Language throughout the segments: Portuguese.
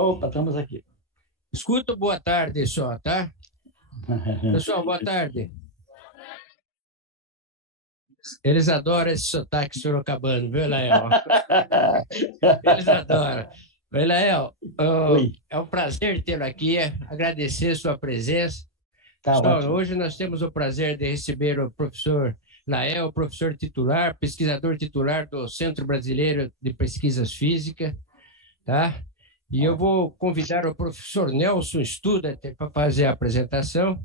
Opa, estamos aqui. Escuta, boa tarde só, tá? Pessoal, boa tarde. Eles adoram esse sotaque sorocabano, viu, Lael? Eles adoram. Oi, Lael, Oi. é um prazer tê-lo aqui, agradecer sua presença. Tá Pessoal, ótimo. hoje nós temos o prazer de receber o professor Lael, professor titular, pesquisador titular do Centro Brasileiro de Pesquisas Físicas, tá? E eu vou convidar o professor Nelson Student para fazer a apresentação.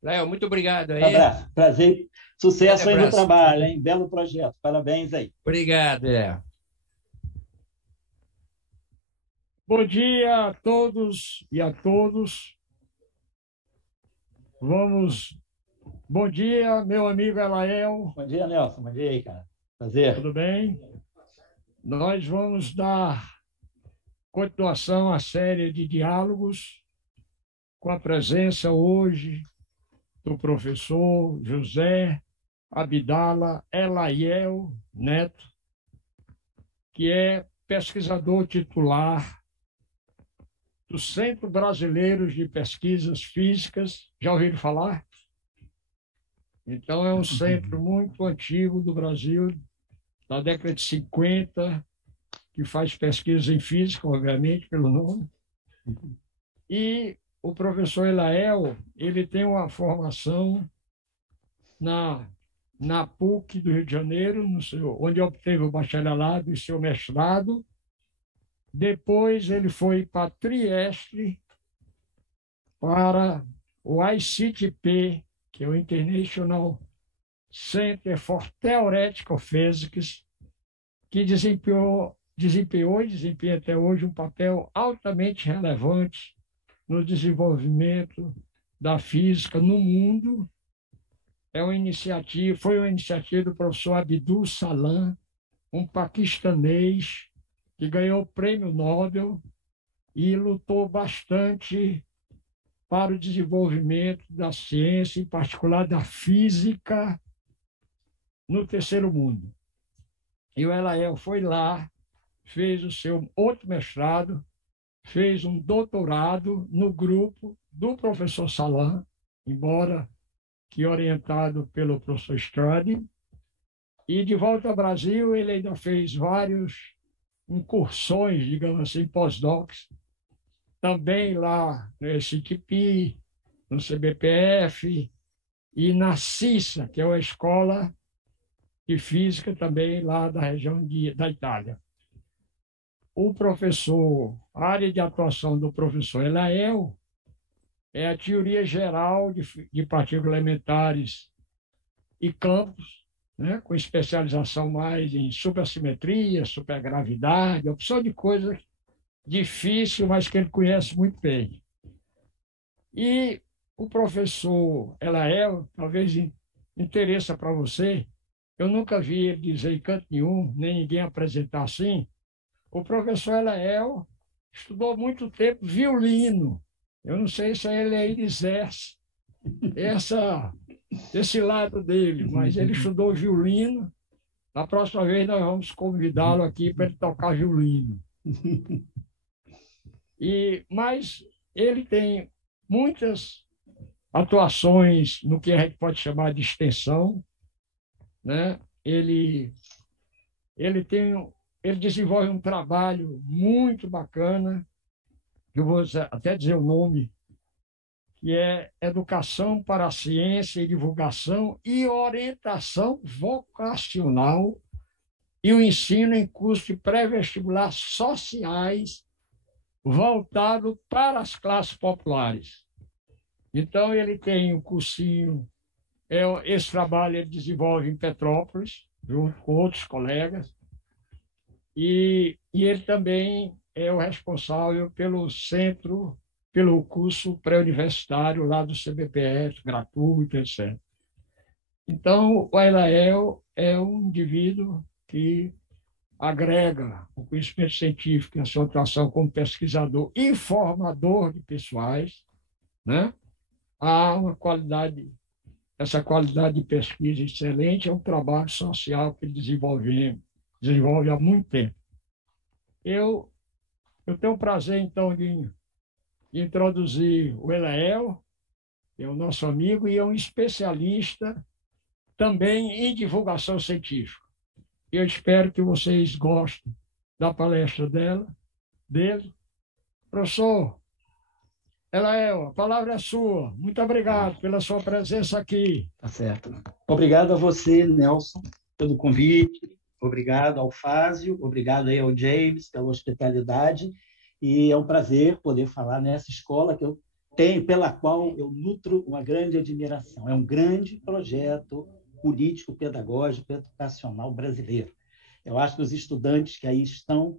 Lael, muito obrigado aí. Abraço, prazer, sucesso aí no Abraço. trabalho, hein? Belo projeto, parabéns aí. Obrigado, Léo. Bom dia a todos e a todos. Bom dia, meu amigo Elael. Bom dia, Nelson. Bom dia aí, cara. Prazer. Tudo bem? Nós vamos dar continuação à série de diálogos com a presença hoje do professor José Abdala Elael Neto, que é pesquisador titular do Centro Brasileiro de Pesquisas Físicas. Já ouviram falar? Então, é um centro muito antigo do Brasil, da década de 50, que faz pesquisa em física, obviamente, pelo nome. E o professor Elael, ele tem uma formação na PUC do Rio de Janeiro, onde obteve o bacharelado e seu mestrado. Depois ele foi para Trieste, para o ICTP, que é o International Center for Theoretical Physics, que desempenhou e desempenha até hoje um papel altamente relevante no desenvolvimento da física no mundo. Foi uma iniciativa do professor Abdul Salam, um paquistanês que ganhou o prêmio Nobel e lutou bastante para o desenvolvimento da ciência, em particular da física, no terceiro mundo. E o Elael foi lá, fez o seu outro mestrado, fez um doutorado no grupo do professor Salam, embora que orientado pelo professor Strade. E de volta ao Brasil, ele ainda fez várias incursões, digamos assim, pós-docs, também lá no STP, no CBPF e na CISA, que é uma escola de física também lá da região da Itália. A área de atuação do professor Elael é a teoria geral de partículas elementares e campos, né, com especialização mais em superassimetria, supergravidade, opção de coisa difícil, mas que ele conhece muito bem. E o professor Elael, talvez interessa para você, eu nunca vi ele dizer em canto nenhum, nem ninguém apresentar assim. O professor Elael estudou muito tempo violino. Eu não sei se ele aí exerce esse lado dele, mas ele estudou violino. Na próxima vez nós vamos convidá-lo aqui para ele tocar violino. Mas ele tem muitas atuações no que a gente pode chamar de extensão, né? Ele desenvolve um trabalho muito bacana, que eu vou até dizer o nome, que é Educação para a Ciência e Divulgação e Orientação Vocacional e o Ensino em Cursos de Pré-Vestibular Sociais voltado para as classes populares. Então, ele tem um cursinho, esse trabalho ele desenvolve em Petrópolis, junto com outros colegas, e ele também é o responsável pelo curso pré-universitário lá do CBPF, gratuito, etc. Então, o Elael é um indivíduo que agrega o conhecimento científico e a sua atuação como pesquisador e formador de pessoais, né? Há essa qualidade de pesquisa excelente, é um trabalho social que ele desenvolve há muito tempo. Eu Eu tenho o prazer, então, de introduzir o Elael, que é o nosso amigo e é um especialista também em divulgação científica. Eu espero que vocês gostem da palestra dele. Professor Elael, a palavra é sua. Muito obrigado pela sua presença aqui. Tá certo. Obrigado a você, Nelson, pelo convite. Obrigado ao Fázio, obrigado aí ao James pela hospitalidade. E é um prazer poder falar nessa escola que eu tenho, pela qual eu nutro uma grande admiração. É um grande projeto político, pedagógico, educacional brasileiro. Eu acho que os estudantes que aí estão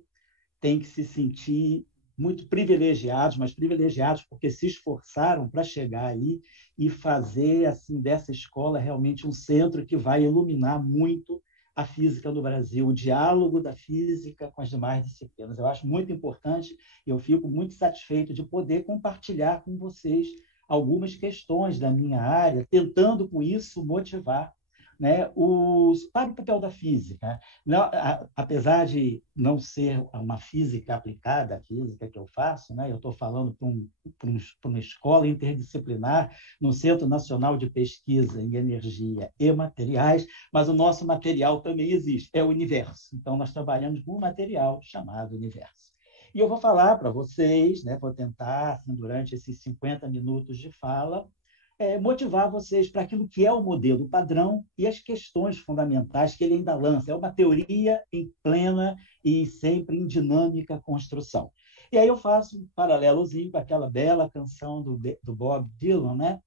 têm que se sentir muito privilegiados, mas privilegiados porque se esforçaram para chegar aí e fazer assim dessa escola realmente um centro que vai iluminar muito a física no Brasil, o diálogo da física com as demais disciplinas. Eu acho muito importante e eu fico muito satisfeito de poder compartilhar com vocês algumas questões da minha área, tentando com isso motivar, né, para o papel da física. Não, apesar de não ser uma física aplicada, a física que eu faço, né, eu estou falando para uma escola interdisciplinar, no Centro Nacional de Pesquisa em Energia e Materiais, mas o nosso material também existe, é o universo. Então, nós trabalhamos com um material chamado universo. E eu vou falar para vocês, né, vou tentar, assim, durante esses 50 minutos de fala, motivar vocês para aquilo que é o modelo padrão e as questões fundamentais que ele ainda lança. É uma teoria em plena e sempre em dinâmica construção. E aí eu faço um paralelozinho com aquela bela canção do Bob Dylan, né?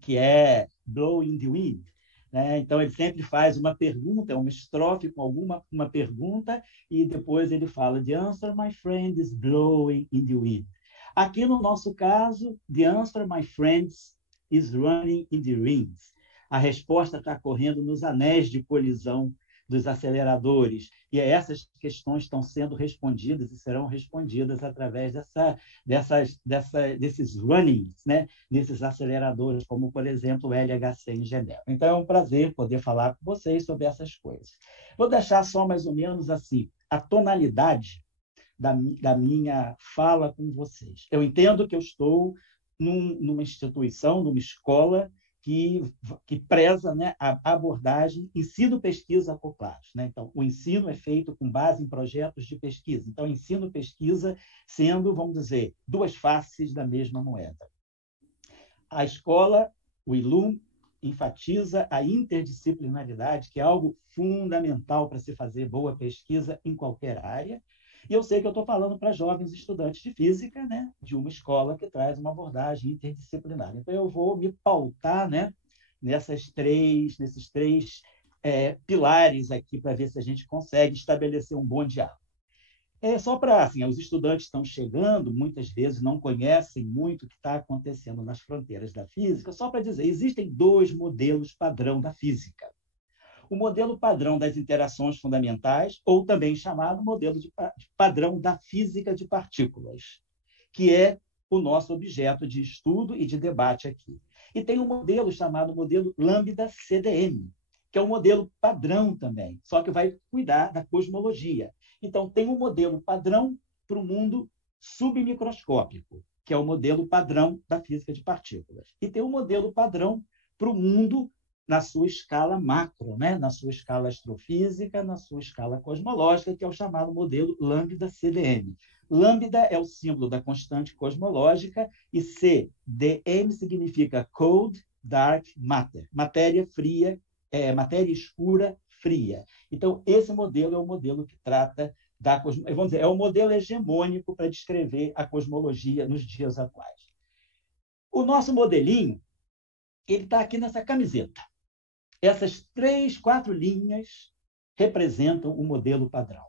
Que é Blowing the Wind. Né? Então, ele sempre faz uma pergunta, uma estrofe com uma pergunta, e depois ele fala: The answer, my friend, is blowing in the wind. Aqui, no nosso caso, the answer, my friends, is running in the rings. A resposta está correndo nos anéis de colisão dos aceleradores. E essas questões estão sendo respondidas e serão respondidas através desses runnings, né? Desses aceleradores, como, por exemplo, o LHC em Genebra. Então, é um prazer poder falar com vocês sobre essas coisas. Vou deixar só mais ou menos assim a tonalidade da minha fala com vocês. Eu entendo que eu estou numa instituição, numa escola que preza, né, a abordagem ensino-pesquisa acoplados. Né? Então, o ensino é feito com base em projetos de pesquisa. Então, ensino-pesquisa sendo, vamos dizer, duas faces da mesma moeda. A escola, o ILUM, enfatiza a interdisciplinaridade, que é algo fundamental para se fazer boa pesquisa em qualquer área. E eu sei que eu estou falando para jovens estudantes de física, né, de uma escola que traz uma abordagem interdisciplinar. Então, eu vou me pautar, né, nesses três pilares aqui para ver se a gente consegue estabelecer um bom diálogo. Só para, assim, os estudantes estão chegando, muitas vezes não conhecem muito o que está acontecendo nas fronteiras da física, só para dizer, existem dois modelos padrão da física. O modelo padrão das interações fundamentais, ou também chamado modelo de padrão da física de partículas, que é o nosso objeto de estudo e de debate aqui. E tem um modelo chamado modelo Lambda-CDM, que é um modelo padrão também, só que vai cuidar da cosmologia. Então, tem um modelo padrão para o mundo submicroscópico, que é o modelo padrão da física de partículas. E tem um modelo padrão para o mundo na sua escala macro, né? Na sua escala astrofísica, na sua escala cosmológica, que é o chamado modelo Lambda-CDM. Lambda é o símbolo da constante cosmológica e CDM significa Cold Dark Matter, matéria fria, matéria escura fria. Então, esse modelo é o modelo que trata da cosmologia, vamos dizer, é o modelo hegemônico para descrever a cosmologia nos dias atuais. O nosso modelinho, ele está aqui nessa camiseta. Essas 3, 4 linhas representam o modelo padrão.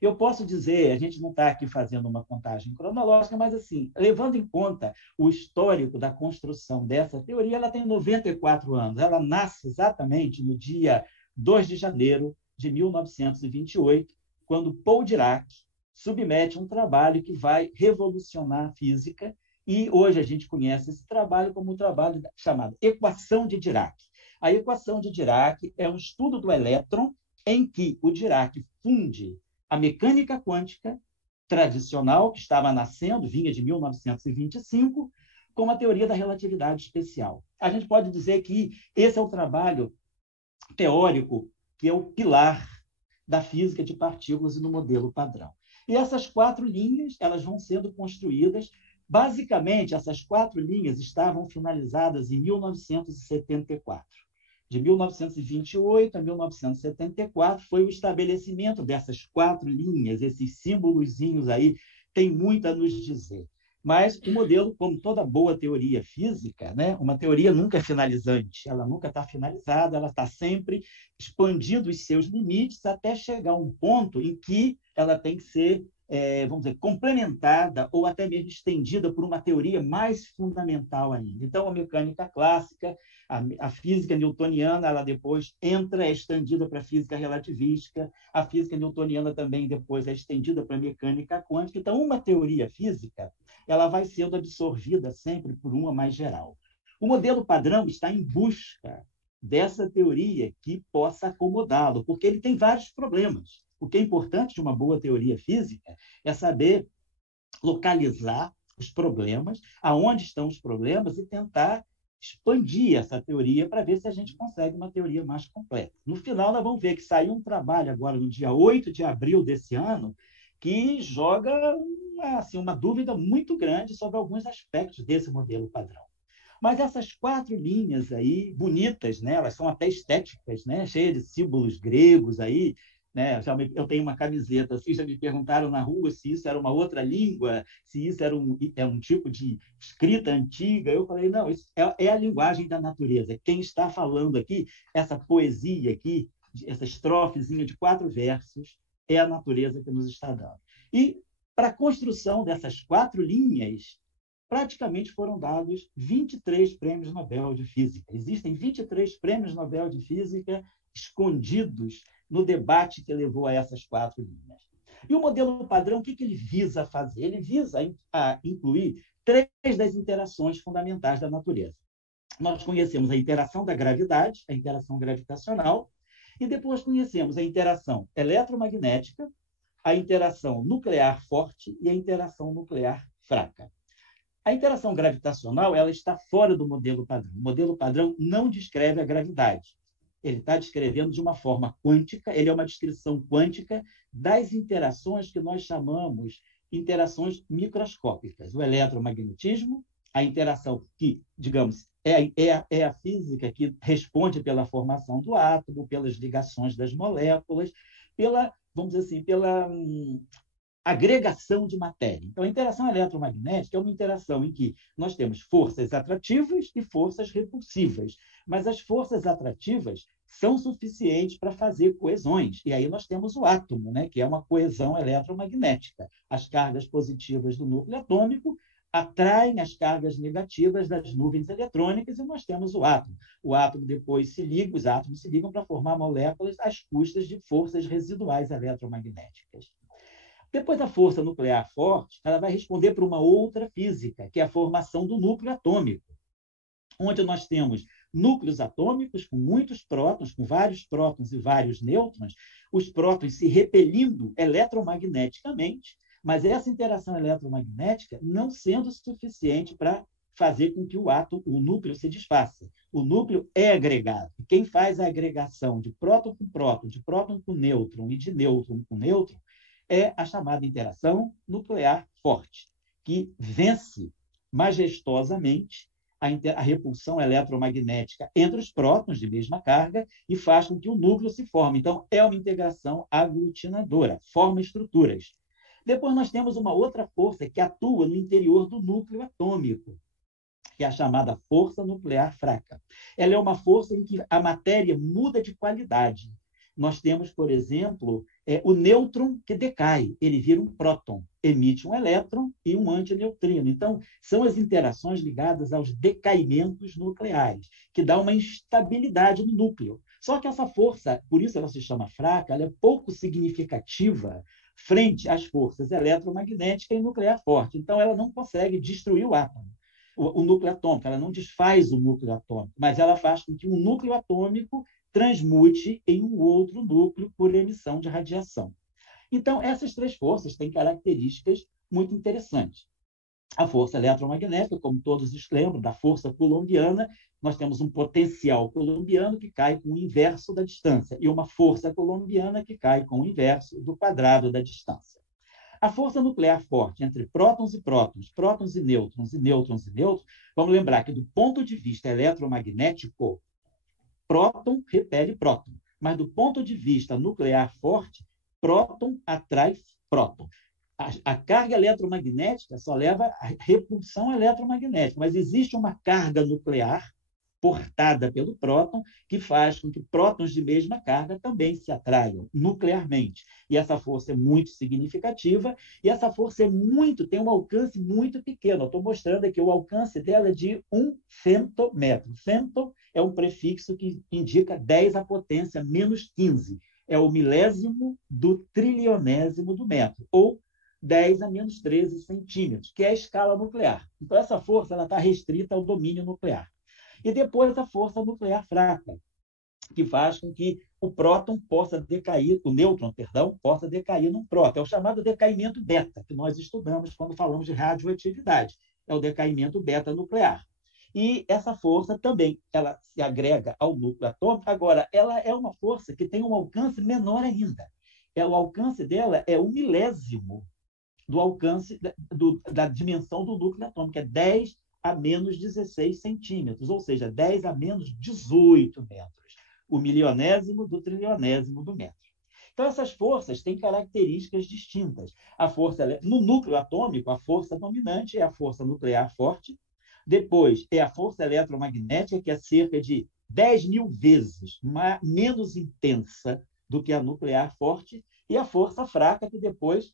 Eu posso dizer, a gente não está aqui fazendo uma contagem cronológica, mas, assim, levando em conta o histórico da construção dessa teoria, ela tem 94 anos. Ela nasce exatamente no dia 2 de janeiro de 1928, quando Paul Dirac submete um trabalho que vai revolucionar a física, e hoje a gente conhece esse trabalho como um trabalho chamado Equação de Dirac. A equação de Dirac é um estudo do elétron em que o Dirac funde a mecânica quântica tradicional, que estava nascendo, vinha de 1925, com a teoria da relatividade especial. A gente pode dizer que esse é o trabalho teórico que é o pilar da física de partículas e do modelo padrão. E essas 4 linhas, elas vão sendo construídas. Basicamente, essas 4 linhas estavam finalizadas em 1974. De 1928 a 1974 foi o estabelecimento dessas 4 linhas, esses símbolozinhos aí, tem muito a nos dizer. Mas o modelo, como toda boa teoria física, né, uma teoria nunca é finalizante, ela nunca está finalizada, ela está sempre expandindo os seus limites até chegar a um ponto em que ela tem que ser, vamos dizer, complementada ou até mesmo estendida por uma teoria mais fundamental ainda. Então, a mecânica clássica, a física newtoniana, ela depois é estendida para a física relativística, a física newtoniana também depois é estendida para a mecânica quântica. Então, uma teoria física, ela vai sendo absorvida sempre por uma mais geral. O modelo padrão está em busca dessa teoria que possa acomodá-lo, porque ele tem vários problemas. O que é importante de uma boa teoria física é saber localizar os problemas, aonde estão os problemas, e tentar expandir essa teoria para ver se a gente consegue uma teoria mais completa. No final, nós vamos ver que saiu um trabalho agora, no dia 8 de abril desse ano, que joga uma dúvida muito grande sobre alguns aspectos desse modelo padrão. Mas essas 4 linhas aí, bonitas, né? Elas são até estéticas, né? Cheias de símbolos gregos aí, né? Eu tenho uma camiseta assim, já me perguntaram na rua se isso era uma outra língua, se isso era um tipo de escrita antiga. Eu falei, não, isso é a linguagem da natureza. Quem está falando aqui, essa poesia aqui, essa estrofezinha de 4 versos, é a natureza que nos está dando. E para a construção dessas 4 linhas, praticamente foram dados 23 prêmios Nobel de Física. Existem 23 prêmios Nobel de Física escondidos no debate que levou a essas 4 linhas. E o modelo padrão, o que ele visa fazer? Ele visa incluir 3 das interações fundamentais da natureza. Nós conhecemos a interação da gravidade, a interação gravitacional, e depois conhecemos a interação eletromagnética, a interação nuclear forte e a interação nuclear fraca. A interação gravitacional, ela está fora do modelo padrão. O modelo padrão não descreve a gravidade. Ele está descrevendo de uma forma quântica, ele é uma descrição quântica das interações que nós chamamos interações microscópicas. O eletromagnetismo, a interação que, digamos, é a física que responde pela formação do átomo, pelas ligações das moléculas, vamos dizer assim, pela agregação de matéria. Então, a interação eletromagnética é uma interação em que nós temos forças atrativas e forças repulsivas, mas as forças atrativas são suficientes para fazer coesões. E aí nós temos o átomo, né, que é uma coesão eletromagnética. As cargas positivas do núcleo atômico atraem as cargas negativas das nuvens eletrônicas e nós temos o átomo. O átomo depois os átomos se ligam para formar moléculas às custas de forças residuais eletromagnéticas. Depois, a força nuclear forte, ela vai responder para uma outra física, que é a formação do núcleo atômico, onde nós temos núcleos atômicos com muitos prótons, com vários prótons e vários nêutrons, os prótons se repelindo eletromagneticamente, mas essa interação eletromagnética não sendo suficiente para fazer com que o núcleo se desfaça. O núcleo é agregado. Quem faz a agregação de próton com próton, de próton com nêutron e de nêutron com nêutron, é a chamada interação nuclear forte, que vence majestosamente a repulsão eletromagnética entre os prótons de mesma carga e faz com que o núcleo se forme. Então, é uma integração aglutinadora, forma estruturas. Depois nós temos uma outra força que atua no interior do núcleo atômico, que é a chamada força nuclear fraca. Ela é uma força em que a matéria muda de qualidade. Nós temos, por exemplo, o nêutron que decai, ele vira um próton, emite um elétron e um antineutrino. Então, são as interações ligadas aos decaimentos nucleares, que dá uma instabilidade no núcleo. Só que essa força, por isso ela se chama fraca, ela é pouco significativa frente às forças eletromagnética e nuclear forte. Então, ela não consegue destruir o átomo, o núcleo atômico, ela não desfaz o núcleo atômico, mas ela faz com que um núcleo atômico transmute em um outro núcleo por emissão de radiação. Então, essas três forças têm características muito interessantes. A força eletromagnética, como todos lembram, da força coulombiana, nós temos um potencial coulombiano que cai com o inverso da distância e uma força coulombiana que cai com o inverso do quadrado da distância. A força nuclear forte entre prótons e prótons, prótons e nêutrons, e nêutrons e nêutrons, vamos lembrar que, do ponto de vista eletromagnético, próton repele próton. Mas, do ponto de vista nuclear forte, próton atrai próton. A carga eletromagnética só leva a repulsão eletromagnética, mas existe uma carga nuclear portada pelo próton que faz com que prótons de mesma carga também se atraiam nuclearmente. E essa força é muito significativa e essa força tem um alcance muito pequeno. Eu estou mostrando aqui o alcance dela é de 1 femtometro. Femto é um prefixo que indica 10 à potência menos 15. É o milésimo do trilionésimo do metro, ou 10 a menos 13 centímetros, que é a escala nuclear. Então, essa força está restrita ao domínio nuclear. E depois a força nuclear fraca, que faz com que o próton possa decair, o nêutron, perdão, possa decair num próton. É o chamado decaimento beta, que nós estudamos quando falamos de radioatividade. É o decaimento beta nuclear. E essa força também, ela se agrega ao núcleo atômico. Agora, ela é uma força que tem um alcance menor ainda. O alcance dela é 1 milésimo do alcance da dimensão do núcleo atômico, é 10 a menos 16 centímetros, ou seja, 10 a menos 18 metros, o milionésimo do trilionésimo do metro. Então, essas forças têm características distintas. No núcleo atômico, a força dominante é a força nuclear forte, depois é a força eletromagnética, que é cerca de 10.000 vezes menos intensa do que a nuclear forte, e a força fraca, que depois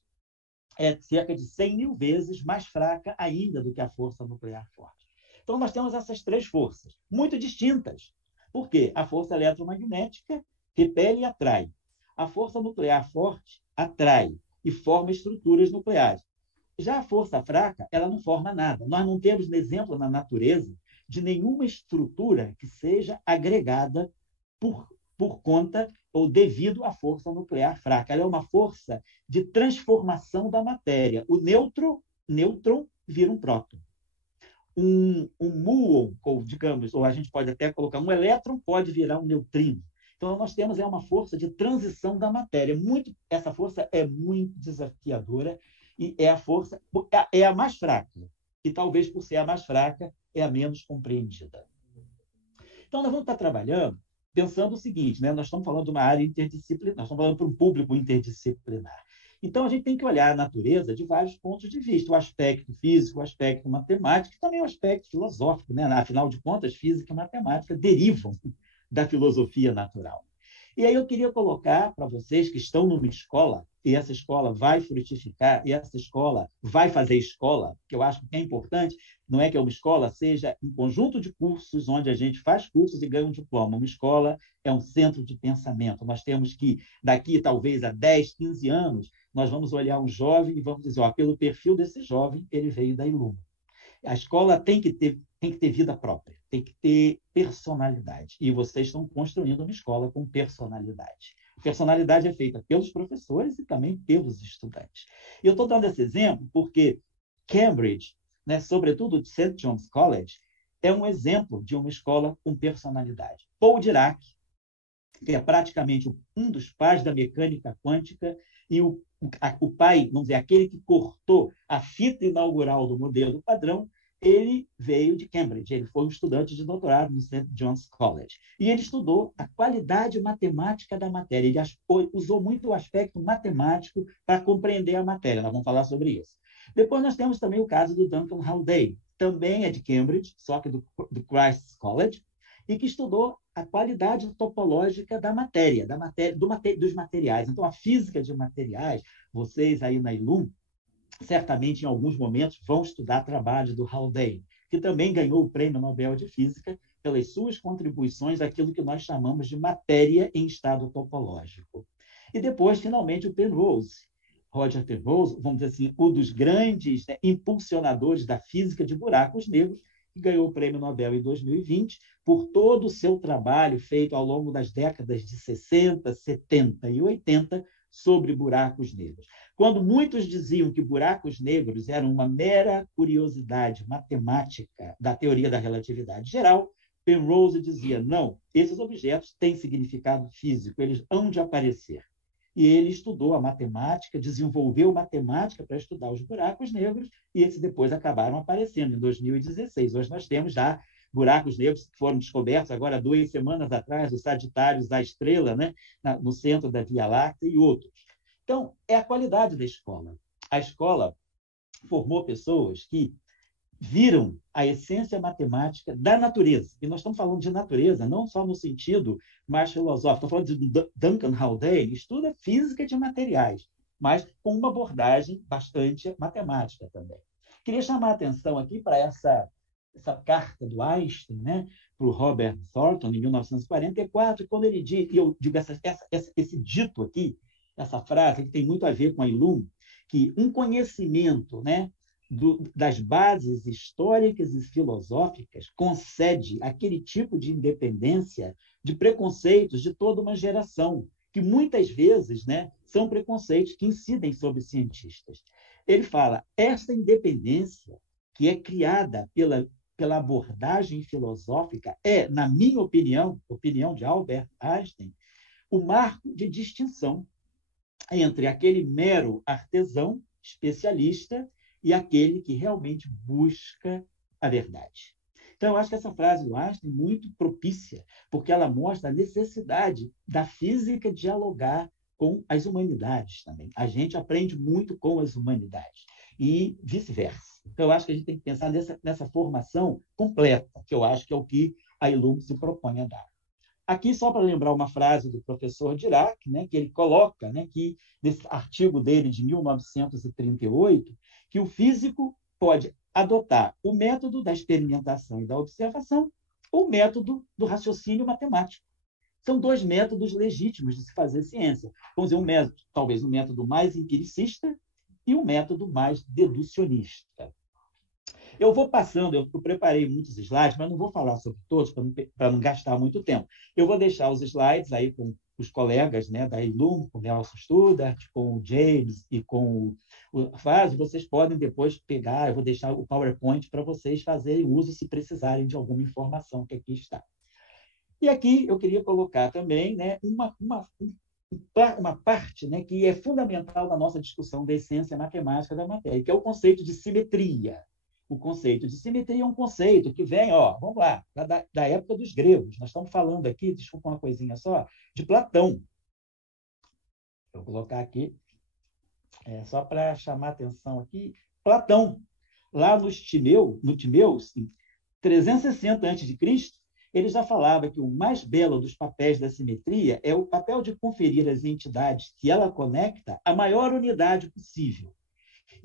é cerca de 100.000 vezes mais fraca ainda do que a força nuclear forte. Então, nós temos essas três forças, muito distintas. Por quê? A força eletromagnética repele e atrai. A força nuclear forte atrai e forma estruturas nucleares. Já a força fraca, ela não forma nada. Nós não temos exemplo na natureza de nenhuma estrutura que seja agregada por conta ou devido à força nuclear fraca. Ela é uma força de transformação da matéria. O nêutron vira um próton. Um muon, digamos, ou a gente pode até colocar um elétron, pode virar um neutrino. Então, nós temos uma força de transição da matéria. Essa força é muito desafiadora e é a mais fraca. E talvez, por ser a mais fraca, é a menos compreendida. Então, nós vamos estar trabalhando pensando o seguinte, né? Nós estamos falando de uma área interdisciplinar, nós estamos falando para um público interdisciplinar. Então, a gente tem que olhar a natureza de vários pontos de vista, o aspecto físico, o aspecto matemático, e também o aspecto filosófico, né? Afinal de contas, física e matemática derivam da filosofia natural. E aí eu queria colocar para vocês que estão numa escola, e essa escola vai frutificar, e essa escola vai fazer escola, que eu acho que é importante, não é que uma escola seja um conjunto de cursos onde a gente faz cursos e ganha um diploma. Uma escola é um centro de pensamento. Nós temos que, daqui talvez a 10, 15 anos, nós vamos olhar um jovem e vamos dizer, pelo perfil desse jovem, ele veio da Iluma. A escola tem que ter vida própria, tem que ter personalidade. E vocês estão construindo uma escola com personalidade. Personalidade é feita pelos professores e também pelos estudantes. E eu estou dando esse exemplo porque Cambridge, né, sobretudo de St. John's College, é um exemplo de uma escola com personalidade. Paul Dirac, que é praticamente um dos pais da mecânica quântica, e o pai, vamos dizer, aquele que cortou a fita inaugural do modelo padrão, ele veio de Cambridge, ele foi um estudante de doutorado no St. John's College. E ele estudou a qualidade matemática da matéria, ele usou muito o aspecto matemático para compreender a matéria, nós vamos falar sobre isso. Depois nós temos também o caso do Duncan Haldane, também é de Cambridge, só que do Christ's College, e que estudou a qualidade topológica da matéria, dos materiais. Então, a física de materiais, vocês aí na Ilum, certamente em alguns momentos vão estudar trabalho do Haldane, que também ganhou o Prêmio Nobel de Física pelas suas contribuições àquilo que nós chamamos de matéria em estado topológico. E depois, finalmente, o Penrose. Roger Penrose, vamos dizer assim, um dos grandes impulsionadores da física de buracos negros, que ganhou o Prêmio Nobel em 2020 por todo o seu trabalho feito ao longo das décadas de 60, 70 e 80 sobre buracos negros. Quando muitos diziam que buracos negros eram uma mera curiosidade matemática da teoria da relatividade geral, Penrose dizia, não, esses objetos têm significado físico, eles hão de aparecer. E ele estudou a matemática, desenvolveu matemática para estudar os buracos negros, e esses depois acabaram aparecendo em 2016. Hoje nós temos já buracos negros que foram descobertos agora 2 semanas atrás, os Sagitários da Estrela, né, no centro da Via Láctea e outros. Então, é a qualidade da escola. A escola formou pessoas que viram a essência matemática da natureza. E nós estamos falando de natureza, não só no sentido mais filosófico. Estou falando de Duncan Haldane, estuda física de materiais, mas com uma abordagem bastante matemática também. Queria chamar a atenção aqui para essa carta do Einstein, né, para o Robert Thornton, em 1944, quando ele diz, e eu digo esse dito aqui, essa frase que tem muito a ver com a Ilum, que um conhecimento, né, das bases históricas e filosóficas concede aquele tipo de independência de preconceitos de toda uma geração, que muitas vezes, né, são preconceitos que incidem sobre cientistas. Ele fala, esta independência que é criada pela abordagem filosófica é, na minha opinião de Albert Einstein, o marco de distinção entre aquele mero artesão, especialista, e aquele que realmente busca a verdade. Então, eu acho que essa frase do Einstein é muito propícia, porque ela mostra a necessidade da física dialogar com as humanidades também. A gente aprende muito com as humanidades e vice-versa. Então, eu acho que a gente tem que pensar nessa formação completa, que eu acho que é o que a Ilum se propõe a dar. Aqui, só para lembrar uma frase do professor Dirac, né, que ele coloca, né, que nesse artigo dele de 1938, que o físico pode adotar o método da experimentação e da observação ou o método do raciocínio matemático. São 2 métodos legítimos de se fazer ciência. Vamos dizer, um método, talvez um método mais empiricista e um método mais deducionista. Eu vou passando, eu preparei muitos slides, mas não vou falar sobre todos para não gastar muito tempo. Eu vou deixar os slides aí com os colegas, né, da Ilum, com o Nelson Studart, com o James e com o Fábio. Vocês podem depois pegar, eu vou deixar o PowerPoint para vocês fazerem uso se precisarem de alguma informação que aqui está. E aqui eu queria colocar também, né, uma parte, né, que é fundamental na nossa discussão da essência matemática da matéria, que é o conceito de simetria. O conceito de simetria é um conceito que vem, vamos lá, da época dos gregos. Nós estamos falando aqui, desculpa uma coisinha só, de Platão. Vou colocar aqui, só para chamar a atenção aqui, Platão, lá no Timeus, em 360 a.C., ele já falava que o mais belo dos papéis da simetria é o papel de conferir às entidades que ela conecta a maior unidade possível.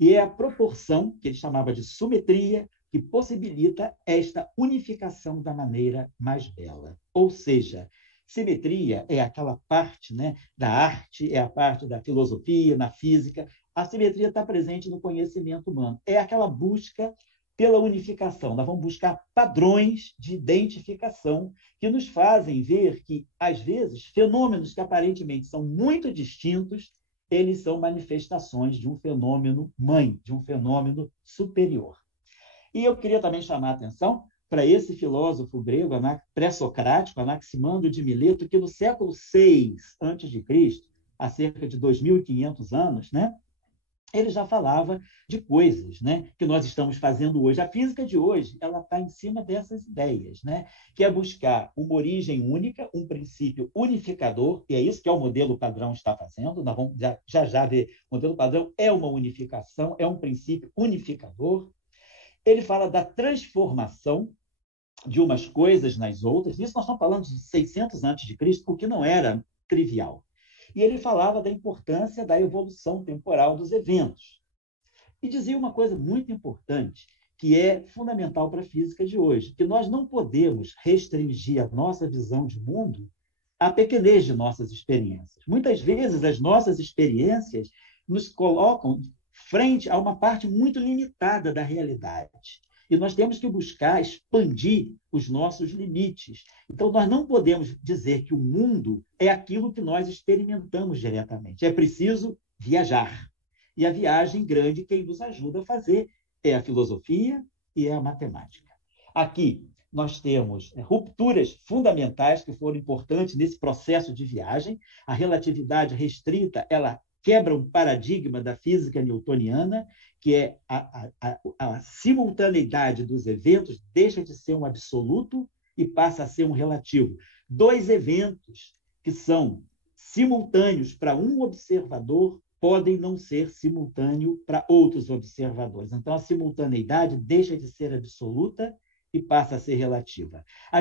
E é a proporção, que ele chamava de simetria, que possibilita esta unificação da maneira mais bela. Ou seja, simetria é aquela parte, né, da arte, é a parte da filosofia, na física. A simetria está presente no conhecimento humano. É aquela busca pela unificação. Nós vamos buscar padrões de identificação que nos fazem ver que, às vezes, fenômenos que aparentemente são muito distintos, eles são manifestações de um fenômeno mãe, de um fenômeno superior. E eu queria também chamar a atenção para esse filósofo grego pré-socrático, Anaximandro de Mileto, que no século VI a.C., há cerca de 2.500 anos, né, ele já falava de coisas, né, que nós estamos fazendo hoje. A física de hoje ela está em cima dessas ideias, né, que é buscar uma origem única, um princípio unificador, e é isso que o modelo padrão está fazendo. Nós vamos já ver, o modelo padrão é uma unificação, é um princípio unificador. Ele fala da transformação de umas coisas nas outras. Isso nós estamos falando de 600 a.C., o que não era trivial. E ele falava da importância da evolução temporal dos eventos. E dizia uma coisa muito importante, que é fundamental para a física de hoje, que nós não podemos restringir a nossa visão de mundo à pequenez de nossas experiências. Muitas vezes, as nossas experiências nos colocam frente a uma parte muito limitada da realidade. E nós temos que buscar expandir os nossos limites. Então, nós não podemos dizer que o mundo é aquilo que nós experimentamos diretamente. É preciso viajar. E a viagem grande, quem nos ajuda a fazer é a filosofia e é a matemática. Aqui, nós temos rupturas fundamentais que foram importantes nesse processo de viagem. A relatividade restrita, ela quebra um paradigma da física newtoniana, que é a simultaneidade dos eventos deixa de ser um absoluto e passa a ser um relativo. Dois eventos que são simultâneos para um observador podem não ser simultâneos para outros observadores. Então, a simultaneidade deixa de ser absoluta e passa a ser relativa. A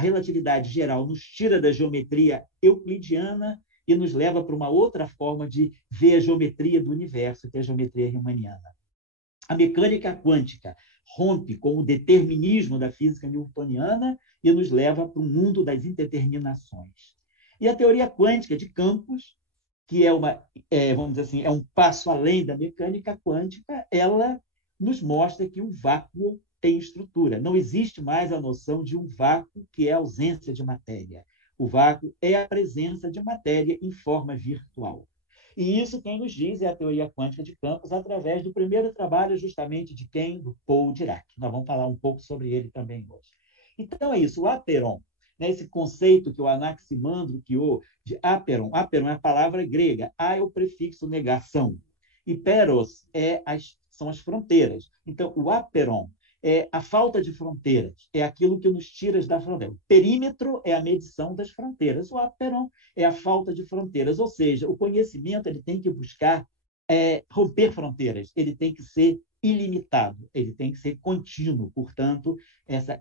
relatividade geral nos tira da geometria euclidiana e nos leva para uma outra forma de ver a geometria do universo, que é a geometria riemanniana. A mecânica quântica rompe com o determinismo da física newtoniana e nos leva para o mundo das indeterminações. E a teoria quântica de campos, que vamos dizer assim, é um passo além da mecânica quântica, ela nos mostra que o vácuo tem estrutura. Não existe mais a noção de um vácuo, que é a ausência de matéria. O vácuo é a presença de matéria em forma virtual. E isso quem nos diz é a teoria quântica de campos, através do primeiro trabalho justamente de quem? Do Paul Dirac. Nós vamos falar um pouco sobre ele também hoje. Então é isso, o aperon, né, esse conceito que o Anaximandro criou de aperon. Aperon é a palavra grega, a é o prefixo negação, e peros são as fronteiras. Então, o aperon é a falta de fronteiras, é aquilo que nos tira da fronteira. O perímetro é a medição das fronteiras, o aperon é a falta de fronteiras, ou seja, o conhecimento ele tem que buscar romper fronteiras, ele tem que ser ilimitado, ele tem que ser contínuo. Portanto, essa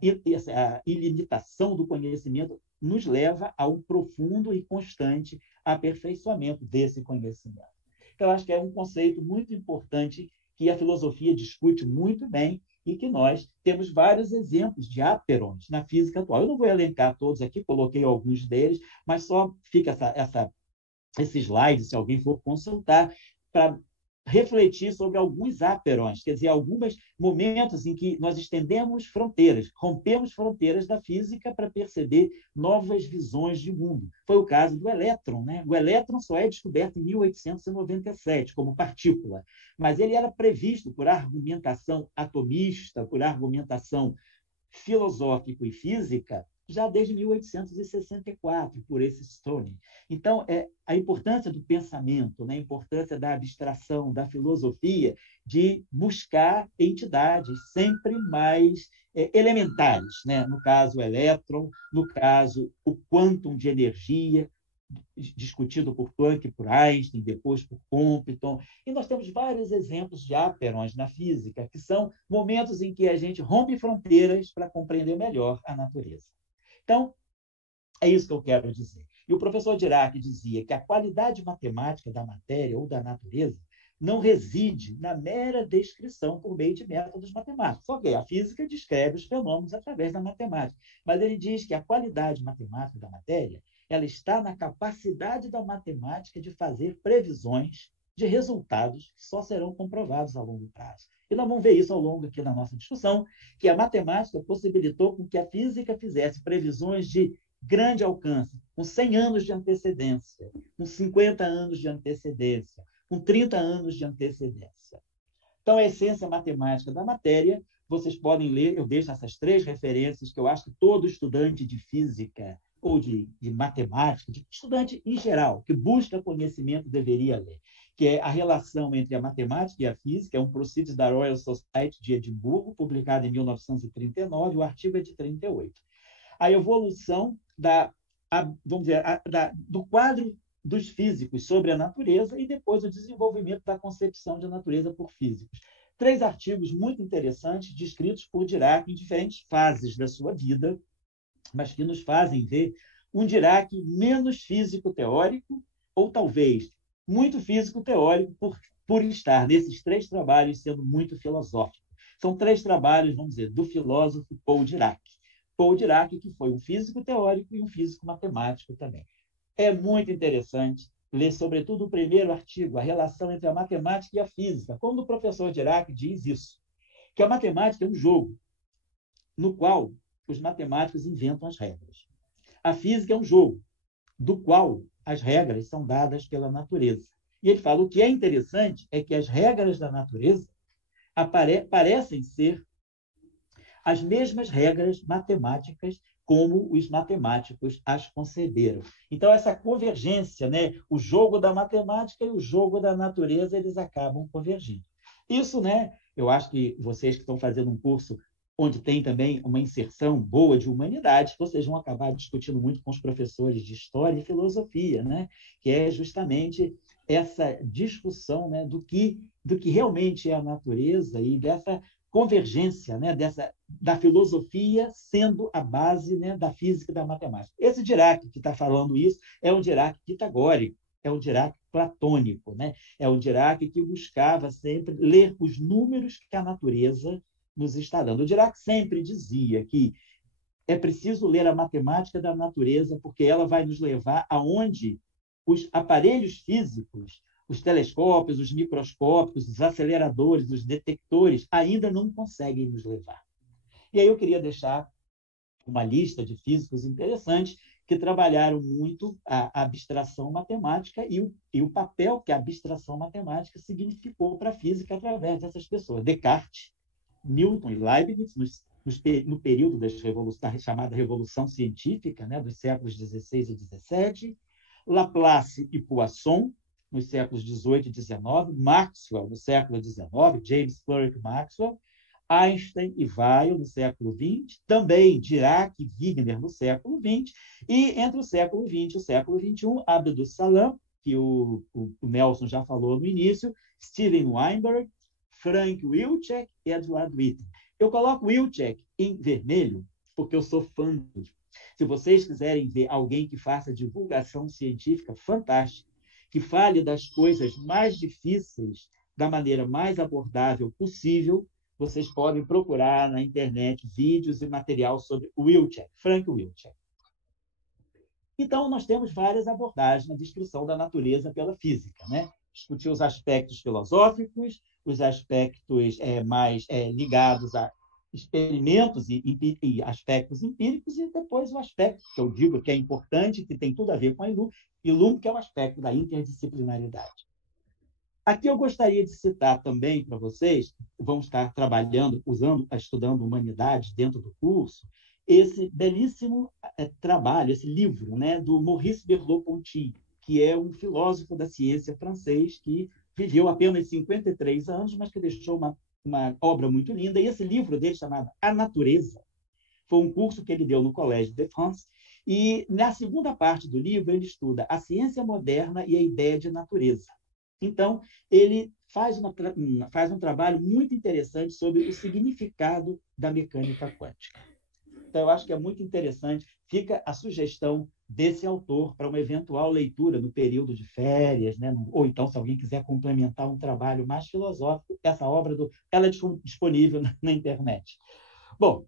ilimitação do conhecimento nos leva a um profundo e constante aperfeiçoamento desse conhecimento. Então, acho que é um conceito muito importante que a filosofia discute muito bem e que nós temos vários exemplos de aperons na física atual. Eu não vou elencar todos aqui, coloquei alguns deles, mas só fica esse slide, se alguém for consultar, para refletir sobre alguns aperons, quer dizer, alguns momentos em que nós estendemos fronteiras, rompemos fronteiras da física para perceber novas visões de mundo. Foi o caso do elétron, né? O elétron só é descoberto em 1897 como partícula, mas ele era previsto por argumentação atomista, por argumentação filosófica e física, já desde 1864, por esse Stone. Então, a importância do pensamento, né? A importância da abstração, da filosofia, de buscar entidades sempre mais elementares, né? No caso, o elétron, no caso, o quantum de energia, discutido por Planck e por Einstein, depois por Compton. E nós temos vários exemplos de aperons na física, que são momentos em que a gente rompe fronteiras para compreender melhor a natureza. Então, é isso que eu quero dizer. E o professor Dirac dizia que a qualidade matemática da matéria ou da natureza não reside na mera descrição por meio de métodos matemáticos. Ok, a física descreve os fenômenos através da matemática, mas ele diz que a qualidade matemática da matéria ela está na capacidade da matemática de fazer previsões de resultados que só serão comprovados a longo prazo. E nós vamos ver isso ao longo aqui da nossa discussão, que a matemática possibilitou com que a física fizesse previsões de grande alcance, com 100 anos de antecedência, com 50 anos de antecedência, com 30 anos de antecedência. Então, a essência matemática da matéria, vocês podem ler, eu deixo essas 3 referências que eu acho que todo estudante de física ou de matemática, de estudante em geral, que busca conhecimento, deveria ler, que é a relação entre a matemática e a física, é um Proceedings da Royal Society de Edimburgo, publicado em 1939, o artigo é de 38. A evolução do quadro dos físicos sobre a natureza e depois o desenvolvimento da concepção de natureza por físicos. 3 artigos muito interessantes, descritos por Dirac em diferentes fases da sua vida, mas que nos fazem ver um Dirac menos físico-teórico, ou talvez muito físico-teórico, por estar nesses 3 trabalhos sendo muito filosófico. São 3 trabalhos, vamos dizer, do filósofo Paul Dirac. Paul Dirac, que foi um físico-teórico e um físico-matemático também. É muito interessante ler, sobretudo, o primeiro artigo, a relação entre a matemática e a física, quando o professor Dirac diz isso, que a matemática é um jogo no qual os matemáticos inventam as regras. A física é um jogo do qual as regras são dadas pela natureza. E ele fala, o que é interessante é que as regras da natureza parecem ser as mesmas regras matemáticas como os matemáticos as conceberam. Então, essa convergência, né, o jogo da matemática e o jogo da natureza, eles acabam convergindo. Isso, né, eu acho que vocês que estão fazendo um curso onde tem também uma inserção boa de humanidades, vocês vão acabar discutindo muito com os professores de história e filosofia, né, que é justamente essa discussão, né, do que realmente é a natureza e dessa convergência, né, da filosofia sendo a base, né, da física e da matemática. Esse Dirac que está falando isso é um Dirac pitagórico, é um Dirac platônico, né? É um Dirac que buscava sempre ler os números que a natureza nos está dando. O Dirac sempre dizia que é preciso ler a matemática da natureza porque ela vai nos levar aonde os aparelhos físicos, os telescópios, os microscópios, os aceleradores, os detectores, ainda não conseguem nos levar. E aí eu queria deixar uma lista de físicos interessantes que trabalharam muito a abstração matemática e o papel que a abstração matemática significou para a física através dessas pessoas. Descartes, Newton e Leibniz, no período da chamada Revolução Científica, né, dos séculos XVI e XVII, Laplace e Poisson, nos séculos XVIII e XIX, Maxwell, no século XIX, James Clerk Maxwell, Einstein e Weyl, no século XX, também Dirac e Wigner, no século XX, e entre o século XX e o século XXI, Abdul Salam, que o Nelson já falou no início, Steven Weinberg, Frank Wilczek e Edward Witten. Eu coloco Wilczek em vermelho porque eu sou fã dele. Se vocês quiserem ver alguém que faça divulgação científica fantástica, que fale das coisas mais difíceis da maneira mais abordável possível, vocês podem procurar na internet vídeos e material sobre Wilczek, Frank Wilczek. Então, nós temos várias abordagens na descrição da natureza pela física, né? Discutir os aspectos filosóficos, os aspectos mais ligados a experimentos e aspectos empíricos, e depois o aspecto que eu digo que é importante, que tem tudo a ver com a Ilum, que é o aspecto da interdisciplinaridade. Aqui eu gostaria de citar também para vocês, vamos estar trabalhando, estudando humanidades dentro do curso, esse belíssimo trabalho, esse livro, né, do Maurice Merleau-Ponty, que é um filósofo da ciência francês que viveu apenas 53 anos, mas que deixou uma obra muito linda. E esse livro dele, chamado A Natureza, foi um curso que ele deu no Collège de France, e na segunda parte do livro ele estuda a ciência moderna e a ideia de natureza. Então, ele faz um trabalho muito interessante sobre o significado da mecânica quântica. Então, eu acho que é muito interessante. Fica a sugestão desse autor para uma eventual leitura no período de férias, né? Ou então, se alguém quiser complementar um trabalho mais filosófico, essa obra ela é disponível na internet. Bom,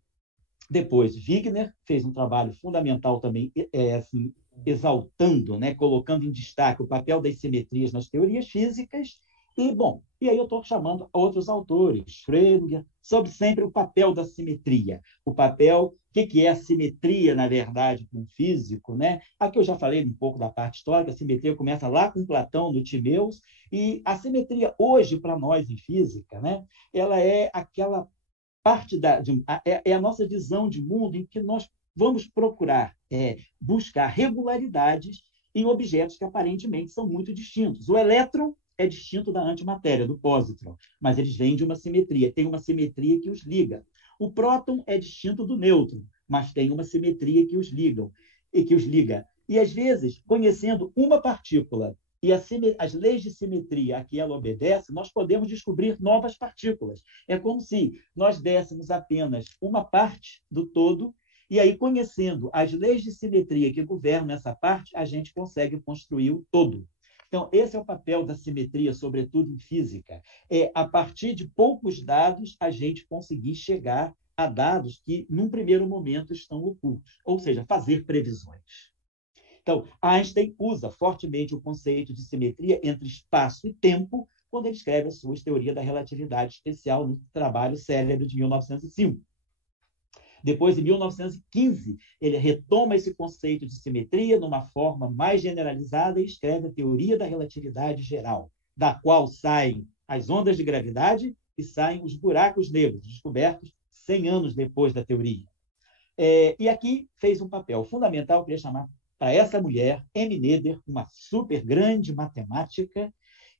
depois, Wigner fez um trabalho fundamental também, assim, exaltando, né? Colocando em destaque o papel das simetrias nas teorias físicas. E aí eu estou chamando outros autores, Schrödinger, sobre sempre o papel da simetria. O papel, o que é a simetria, na verdade, para um físico, né? Aqui eu já falei um pouco da parte histórica, a simetria começa lá com Platão, no Timeus, e a simetria hoje, para nós em física, né? Ela é aquela parte é a nossa visão de mundo em que nós vamos procurar buscar regularidades em objetos que aparentemente são muito distintos. O elétron é distinto da antimatéria, do positron, mas eles vêm de uma simetria, tem uma simetria que os liga. O próton é distinto do nêutron, mas tem uma simetria que os liga. E, às vezes, conhecendo uma partícula e as leis de simetria a que ela obedece, nós podemos descobrir novas partículas. É como se nós dessemos apenas uma parte do todo, e aí, conhecendo as leis de simetria que governam essa parte, a gente consegue construir o todo. Então, esse é o papel da simetria, sobretudo em física. A partir de poucos dados, a gente conseguir chegar a dados que, num primeiro momento, estão ocultos, ou seja, fazer previsões. Então, Einstein usa fortemente o conceito de simetria entre espaço e tempo quando ele escreve a sua Teoria da Relatividade Especial no trabalho célebre de 1905. Depois, em 1915, ele retoma esse conceito de simetria numa forma mais generalizada e escreve a Teoria da Relatividade Geral, da qual saem as ondas de gravidade e saem os buracos negros, descobertos 100 anos depois da teoria. E aqui fez um papel fundamental, eu queria chamar para essa mulher, M. Noether, uma super grande matemática,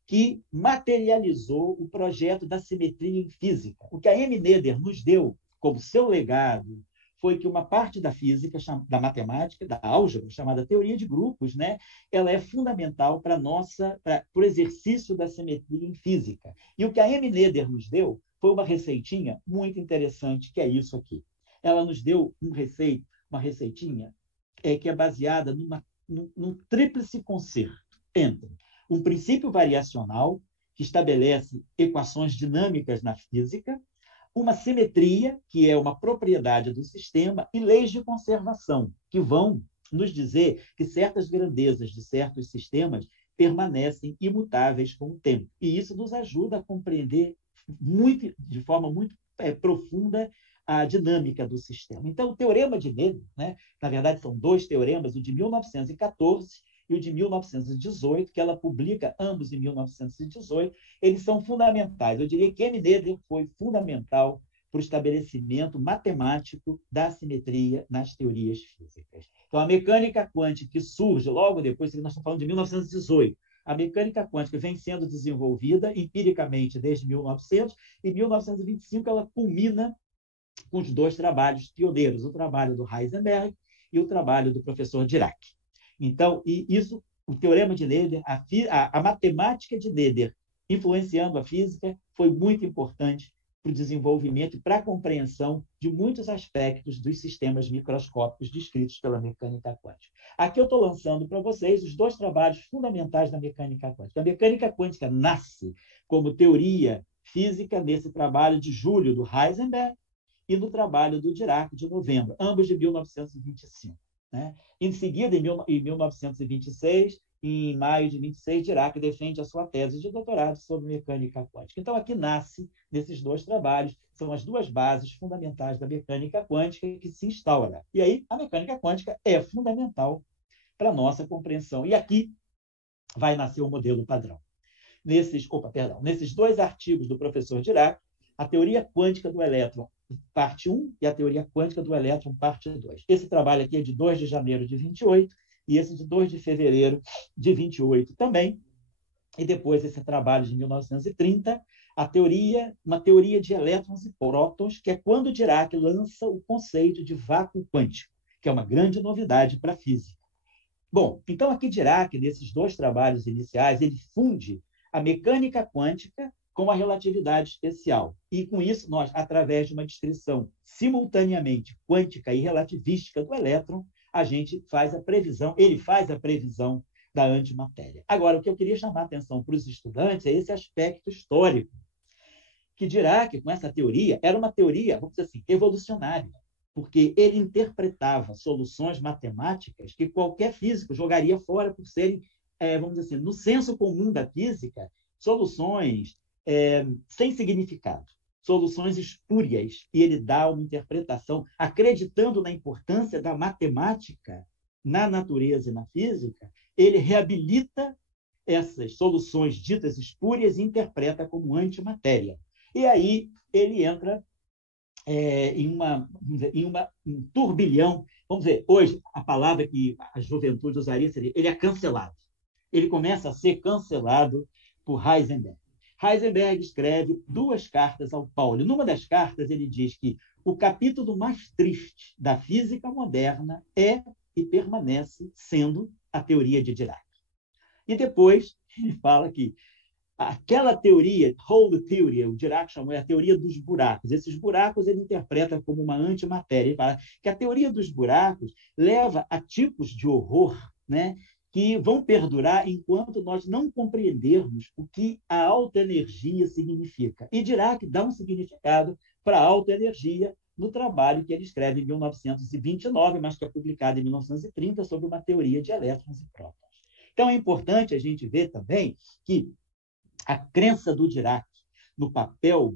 que materializou o projeto da simetria em física. O que a M. Noether nos deu como seu legado foi que uma parte da física, da matemática, da álgebra, chamada teoria de grupos, né, ela é fundamental para o exercício da simetria em física. E o que a M. Noether nos deu foi uma receitinha muito interessante, que é isso aqui. Ela nos deu uma receitinha que é baseada num tríplice concerto entre um princípio variacional, que estabelece equações dinâmicas na física, uma simetria, que é uma propriedade do sistema, e leis de conservação, que vão nos dizer que certas grandezas de certos sistemas permanecem imutáveis com o tempo. E isso nos ajuda a compreender de forma muito profunda a dinâmica do sistema. Então, o teorema de Noether, né, na verdade, são dois teoremas, o de 1914 e o de 1918, que ela publica ambos em 1918, eles são fundamentais. Eu diria que M. Noether foi fundamental para o estabelecimento matemático da simetria nas teorias físicas. Então, a mecânica quântica, que surge logo depois, nós estamos falando de 1918, a mecânica quântica vem sendo desenvolvida empiricamente desde 1900, e em 1925 ela culmina com os dois trabalhos pioneiros, o trabalho do Heisenberg e o trabalho do professor Dirac. Então, o teorema de Noether, a matemática de Noether influenciando a física, foi muito importante para o desenvolvimento e para a compreensão de muitos aspectos dos sistemas microscópicos descritos pela mecânica quântica. Aqui eu estou lançando para vocês os dois trabalhos fundamentais da mecânica quântica. A mecânica quântica nasce como teoria física nesse trabalho de julho do Heisenberg e no trabalho do Dirac, de novembro, ambos de 1925. Né? Em seguida, em 1926, em maio de 26, Dirac defende a sua tese de doutorado sobre mecânica quântica. Então, aqui nasce, nesses dois trabalhos, são as duas bases fundamentais da mecânica quântica que se instaura. E aí, a mecânica quântica é fundamental para a nossa compreensão. E aqui vai nascer o modelo padrão. Nesses dois artigos do professor Dirac, a teoria quântica do elétron, parte 1, e a teoria quântica do elétron, parte 2. Esse trabalho aqui é de 2 de janeiro de 28, e esse de 2 de fevereiro de 28 também. E depois esse trabalho de 1930, uma teoria de elétrons e prótons, que é quando Dirac lança o conceito de vácuo quântico, que é uma grande novidade para a física. Bom, então aqui Dirac, nesses dois trabalhos iniciais, ele funde a mecânica quântica com a relatividade especial. E, com isso, nós, através de uma descrição simultaneamente quântica e relativística do elétron, a gente faz a previsão, ele faz a previsão da antimatéria. Agora, o que eu queria chamar a atenção para os estudantes é esse aspecto histórico, que Dirac, com essa teoria, era uma teoria, vamos dizer assim, evolucionária, porque ele interpretava soluções matemáticas que qualquer físico jogaria fora por serem, vamos dizer assim, no senso comum da física, soluções sem significado, soluções espúrias, e ele dá uma interpretação, acreditando na importância da matemática na natureza e na física, ele reabilita essas soluções ditas espúrias e interpreta como antimatéria. E aí ele entra em um turbilhão, vamos dizer, hoje a palavra que a juventude usaria seria, ele é cancelado. Ele começa a ser cancelado por Heisenberg. Heisenberg escreve 2 cartas ao Pauli. Numa das cartas, ele diz que o capítulo mais triste da física moderna é e permanece sendo a teoria de Dirac. E depois, ele fala que aquela teoria, hole theory, o Dirac chamou a teoria dos buracos. Esses buracos ele interpreta como uma antimatéria. Ele fala que a teoria dos buracos leva a tipos de horror, né, que vão perdurar enquanto nós não compreendermos o que a alta energia significa. E Dirac dá um significado para a alta energia no trabalho que ele escreve em 1929, mas que é publicado em 1930, sobre uma teoria de elétrons e prótons. Então, é importante a gente ver também que a crença do Dirac no papel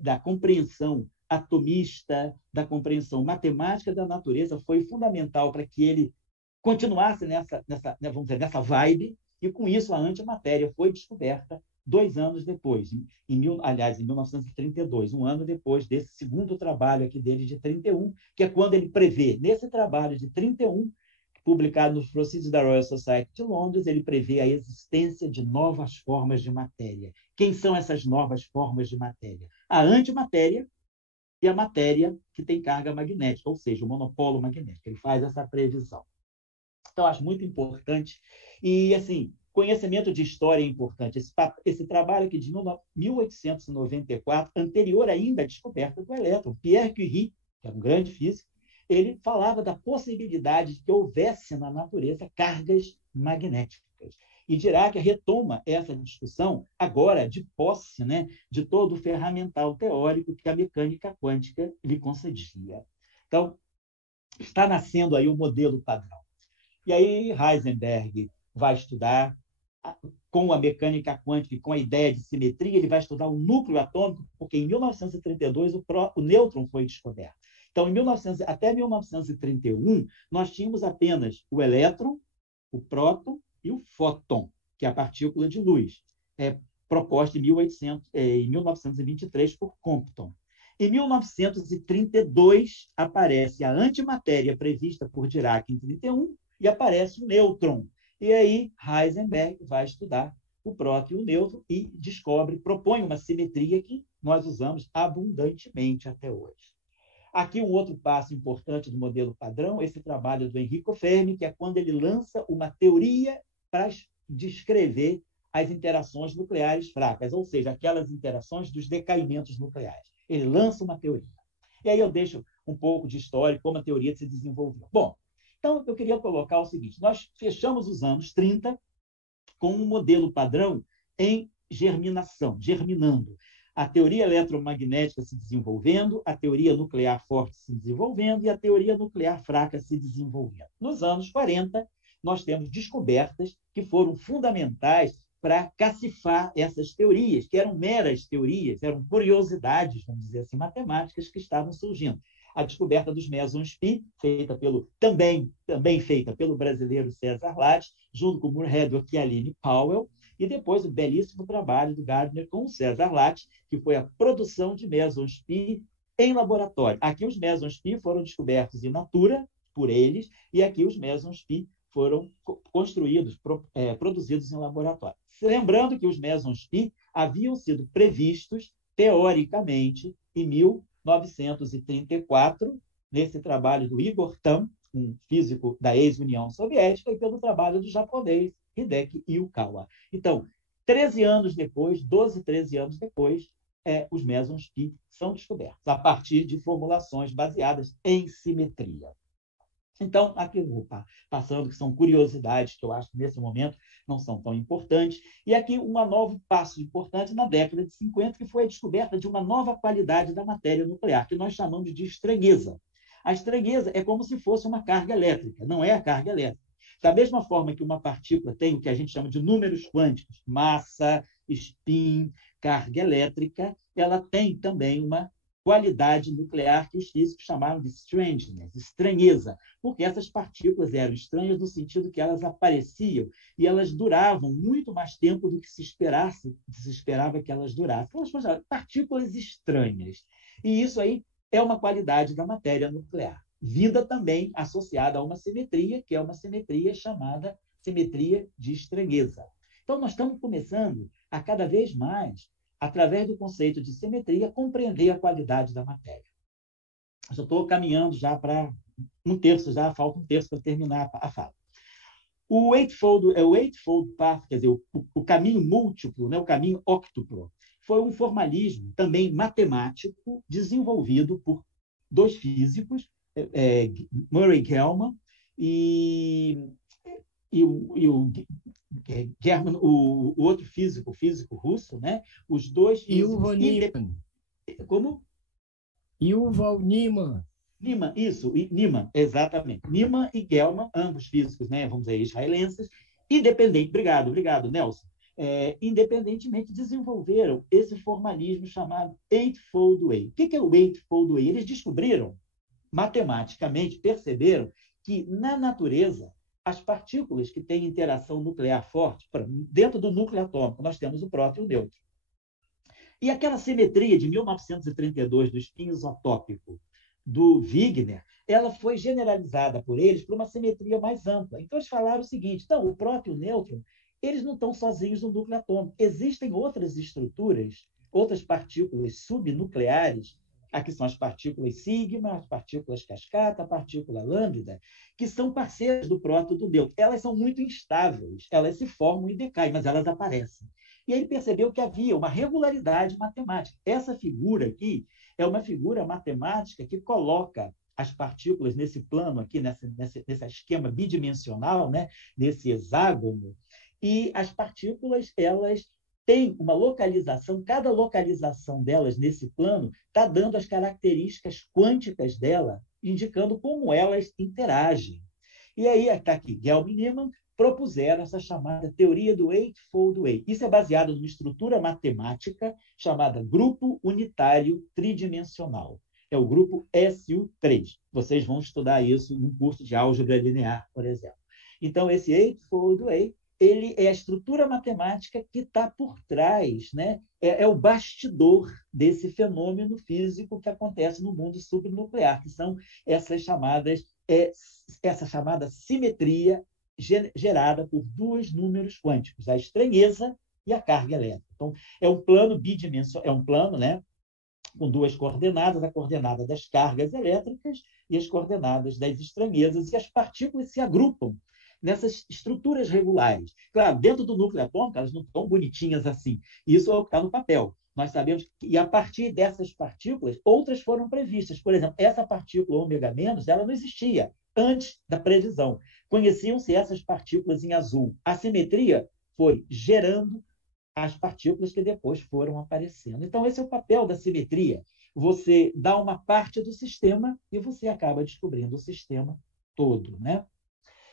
da compreensão atomista, da compreensão matemática da natureza foi fundamental para que ele continuasse vamos dizer, nessa vibe, e com isso a antimatéria foi descoberta 2 anos depois, em 1932, um ano depois desse segundo trabalho aqui dele de 31, que é quando ele prevê, nesse trabalho de 31, publicado nos Proceedings da Royal Society de Londres, ele prevê a existência de novas formas de matéria. Quem são essas novas formas de matéria? A antimatéria e a matéria que tem carga magnética, ou seja, o monopolo magnético. Ele faz essa previsão. Então, acho muito importante. E, assim, conhecimento de história é importante. Esse trabalho aqui de 1894, anterior ainda à descoberta do elétron, Pierre Curie, que é um grande físico, ele falava da possibilidade de que houvesse na natureza cargas magnéticas. E Dirac retoma essa discussão agora de posse, né, de todo o ferramental teórico que a mecânica quântica lhe concedia. Então, está nascendo aí o modelo padrão. E aí Heisenberg vai estudar com a mecânica quântica e com a ideia de simetria, ele vai estudar o núcleo atômico, porque em 1932 o nêutron foi descoberto. Então, até 1931, nós tínhamos apenas o elétron, o próton e o fóton, que é a partícula de luz, proposta em 1923 por Compton. Em 1932, aparece a antimatéria prevista por Dirac em 31 e aparece o nêutron. E aí, Heisenberg vai estudar o próton e o nêutron e propõe uma simetria que nós usamos abundantemente até hoje. Aqui um outro passo importante do modelo padrão, esse trabalho do Enrico Fermi, que é quando ele lança uma teoria para descrever as interações nucleares fracas, ou seja, aquelas interações dos decaimentos nucleares. Ele lança uma teoria. E aí eu deixo um pouco de história, como a teoria se desenvolveu. Bom, então eu queria colocar o seguinte, nós fechamos os anos 30 com um modelo padrão em germinando. A teoria eletromagnética se desenvolvendo, a teoria nuclear forte se desenvolvendo e a teoria nuclear fraca se desenvolvendo. Nos anos 40, nós temos descobertas que foram fundamentais para cacifar essas teorias, que eram meras teorias, eram curiosidades, vamos dizer assim, matemáticas que estavam surgindo. A descoberta dos mesons π, também feita pelo brasileiro César Lattes, junto com Moore-Headworth e Aline Powell, e depois o belíssimo trabalho do Gardner com o César Lattes, que foi a produção de mesons π em laboratório. Aqui os mesons π foram descobertos in natura por eles, e aqui os mesons π foram produzidos em laboratório. Lembrando que os mesons π haviam sido previstos, teoricamente, em 1934, nesse trabalho do Igor Tamm, um físico da ex-União Soviética, e pelo trabalho do japonês Hideki Yukawa. Então, 13 anos depois, 12, 13 anos depois, os mesons π são descobertos, a partir de formulações baseadas em simetria. Então, aqui eu vou passando, que são curiosidades que eu acho que nesse momento não são tão importantes. E aqui um novo passo importante na década de 50, que foi a descoberta de uma nova qualidade da matéria nuclear, que nós chamamos de estranheza. A estranheza é como se fosse uma carga elétrica, não é a carga elétrica. Da mesma forma que uma partícula tem o que a gente chama de números quânticos, massa, spin, carga elétrica, ela tem também uma qualidade nuclear que os físicos chamaram de strangeness, estranheza, porque essas partículas eram estranhas no sentido que elas apareciam e elas duravam muito mais tempo do que se esperava que elas durassem. Então, partículas estranhas. E isso aí é uma qualidade da matéria nuclear, vinda também associada a uma simetria, que é uma simetria chamada simetria de estranheza. Então, nós estamos começando a cada vez mais, através do conceito de simetria, compreender a qualidade da matéria. Eu estou caminhando já para falta um terço para terminar a fala. O Eightfold Path, quer dizer, o caminho múltiplo, né, o caminho óctuplo, foi um formalismo também matemático desenvolvido por dois físicos, Murray Gell-Mann e o outro físico russo, né? Os dois físicos... Yuval Niemann. Como? Yuval Niemann. Niemann, isso, Niemann, exatamente. Niemann e Gell-Mann, ambos físicos, né? Vamos dizer, israelenses, independentes. Obrigado, Nelson. independentemente, desenvolveram esse formalismo chamado Eightfold Way. O que é o Eightfold Way? Eles descobriram, matematicamente, perceberam que, na natureza, as partículas que têm interação nuclear forte, dentro do núcleo atômico, nós temos o próton e o nêutron. E aquela simetria de 1932 do espinho isotópico do Wigner, ela foi generalizada por eles para uma simetria mais ampla. Então, eles falaram o seguinte: então, o próton e o nêutron, eles não estão sozinhos no núcleo atômico. Existem outras estruturas, outras partículas subnucleares. Aqui são as partículas sigma, as partículas cascata, a partícula lambda, que são parceiras do próton e do nêutron. Elas são muito instáveis, elas se formam e decaem, mas elas aparecem. E ele percebeu que havia uma regularidade matemática. Essa figura aqui é uma figura matemática que coloca as partículas nesse plano aqui, nesse esquema bidimensional, né? Nesse hexágono, e as partículas, elas têm uma localização, cada localização delas nesse plano está dando as características quânticas dela, indicando como elas interagem. E aí está aqui, Gelman e Niemann propuseram essa chamada teoria do Eightfold Way. Isso é baseado numa estrutura matemática chamada grupo unitário tridimensional. É o grupo SU3. Vocês vão estudar isso num curso de álgebra linear, por exemplo. Então, esse Eightfold Way, ele é a estrutura matemática que está por trás, né? É o bastidor desse fenômeno físico que acontece no mundo subnuclear, que são essa chamada simetria gerada por dois números quânticos, a estranheza e a carga elétrica. Então, é um plano bidimensional, é um plano, né, com duas coordenadas, a coordenada das cargas elétricas e as coordenadas das estranhezas, e as partículas se agrupam nessas estruturas regulares. Claro, dentro do núcleo atômico, elas não estão bonitinhas assim. Isso é o que está no papel. Nós sabemos que, e a partir dessas partículas, outras foram previstas. Por exemplo, essa partícula ômega menos, ela não existia antes da previsão. Conheciam-se essas partículas em azul. A simetria foi gerando as partículas que depois foram aparecendo. Então, esse é o papel da simetria. Você dá uma parte do sistema e você acaba descobrindo o sistema todo, né?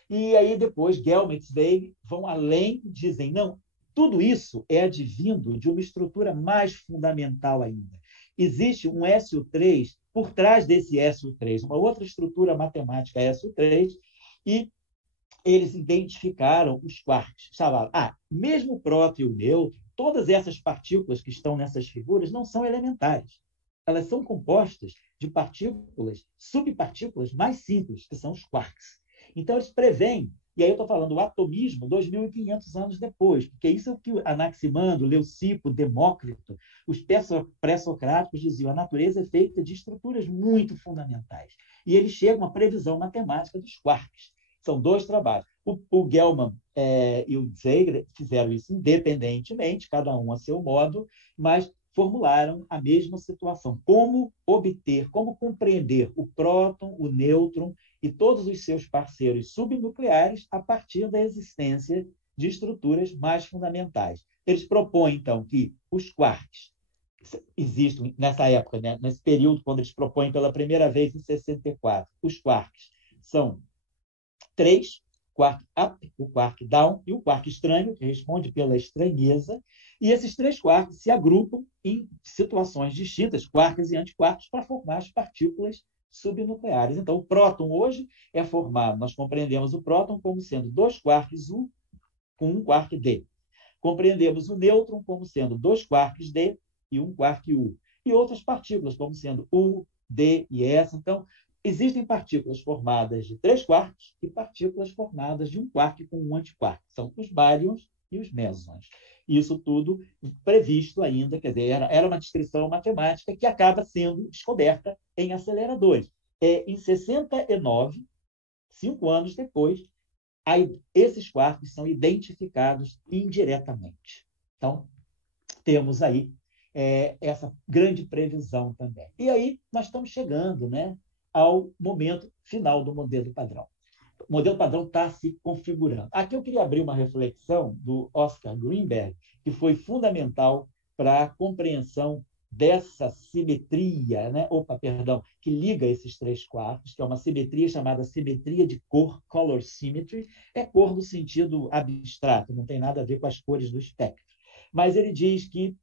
E aí, depois, Gelman e Zweig vão além, dizem, não, tudo isso é advindo de uma estrutura mais fundamental ainda. Existe um SU3 por trás desse SU3, uma outra estrutura matemática SU3, e eles identificaram os quarks. Falaram, mesmo o próton e o nêutron, todas essas partículas que estão nessas figuras não são elementares. Elas são compostas de partículas, subpartículas mais simples, que são os quarks. Então, eles preveem, e aí eu estou falando do atomismo 2.500 anos depois, porque isso é o que Anaximandro, Leucipo, Demócrito, os pré-socráticos diziam, a natureza é feita de estruturas muito fundamentais. E eles chegam à previsão matemática dos quarks. São dois trabalhos. O Gelman e o Zweig fizeram isso independentemente, cada um a seu modo, mas formularam a mesma situação. Como obter, como compreender o próton, o nêutron e todos os seus parceiros subnucleares a partir da existência de estruturas mais fundamentais. Eles propõem, então, que os quarks existem nessa época, né, nesse período, quando eles propõem pela primeira vez em 64, os quarks são três: quark up, o quark down e o quark estranho, que responde pela estranheza, e esses três quarks se agrupam em situações distintas, quarks e antiquarks, para formar as partículas subnucleares. Então, o próton hoje é formado, nós compreendemos o próton como sendo dois quarks U com um quark D. Compreendemos o nêutron como sendo dois quarks D e um quark U. E outras partículas como sendo U, D e S. Então, existem partículas formadas de três quarks e partículas formadas de um quark com um antiquark. São os baryons e os mesons. Isso tudo previsto ainda, quer dizer, era uma descrição matemática que acaba sendo descoberta em aceleradores. Em 69, 5 anos depois, esses quarks são identificados indiretamente. Então, temos aí essa grande previsão também. E aí nós estamos chegando, né, ao momento final do modelo padrão. O modelo padrão está se configurando. Aqui eu queria abrir uma reflexão do Oscar Greenberg, que foi fundamental para a compreensão dessa simetria, né? Que liga esses três quartos, que é uma simetria chamada simetria de cor, color symmetry, é cor no sentido abstrato, não tem nada a ver com as cores do espectro. Mas ele diz que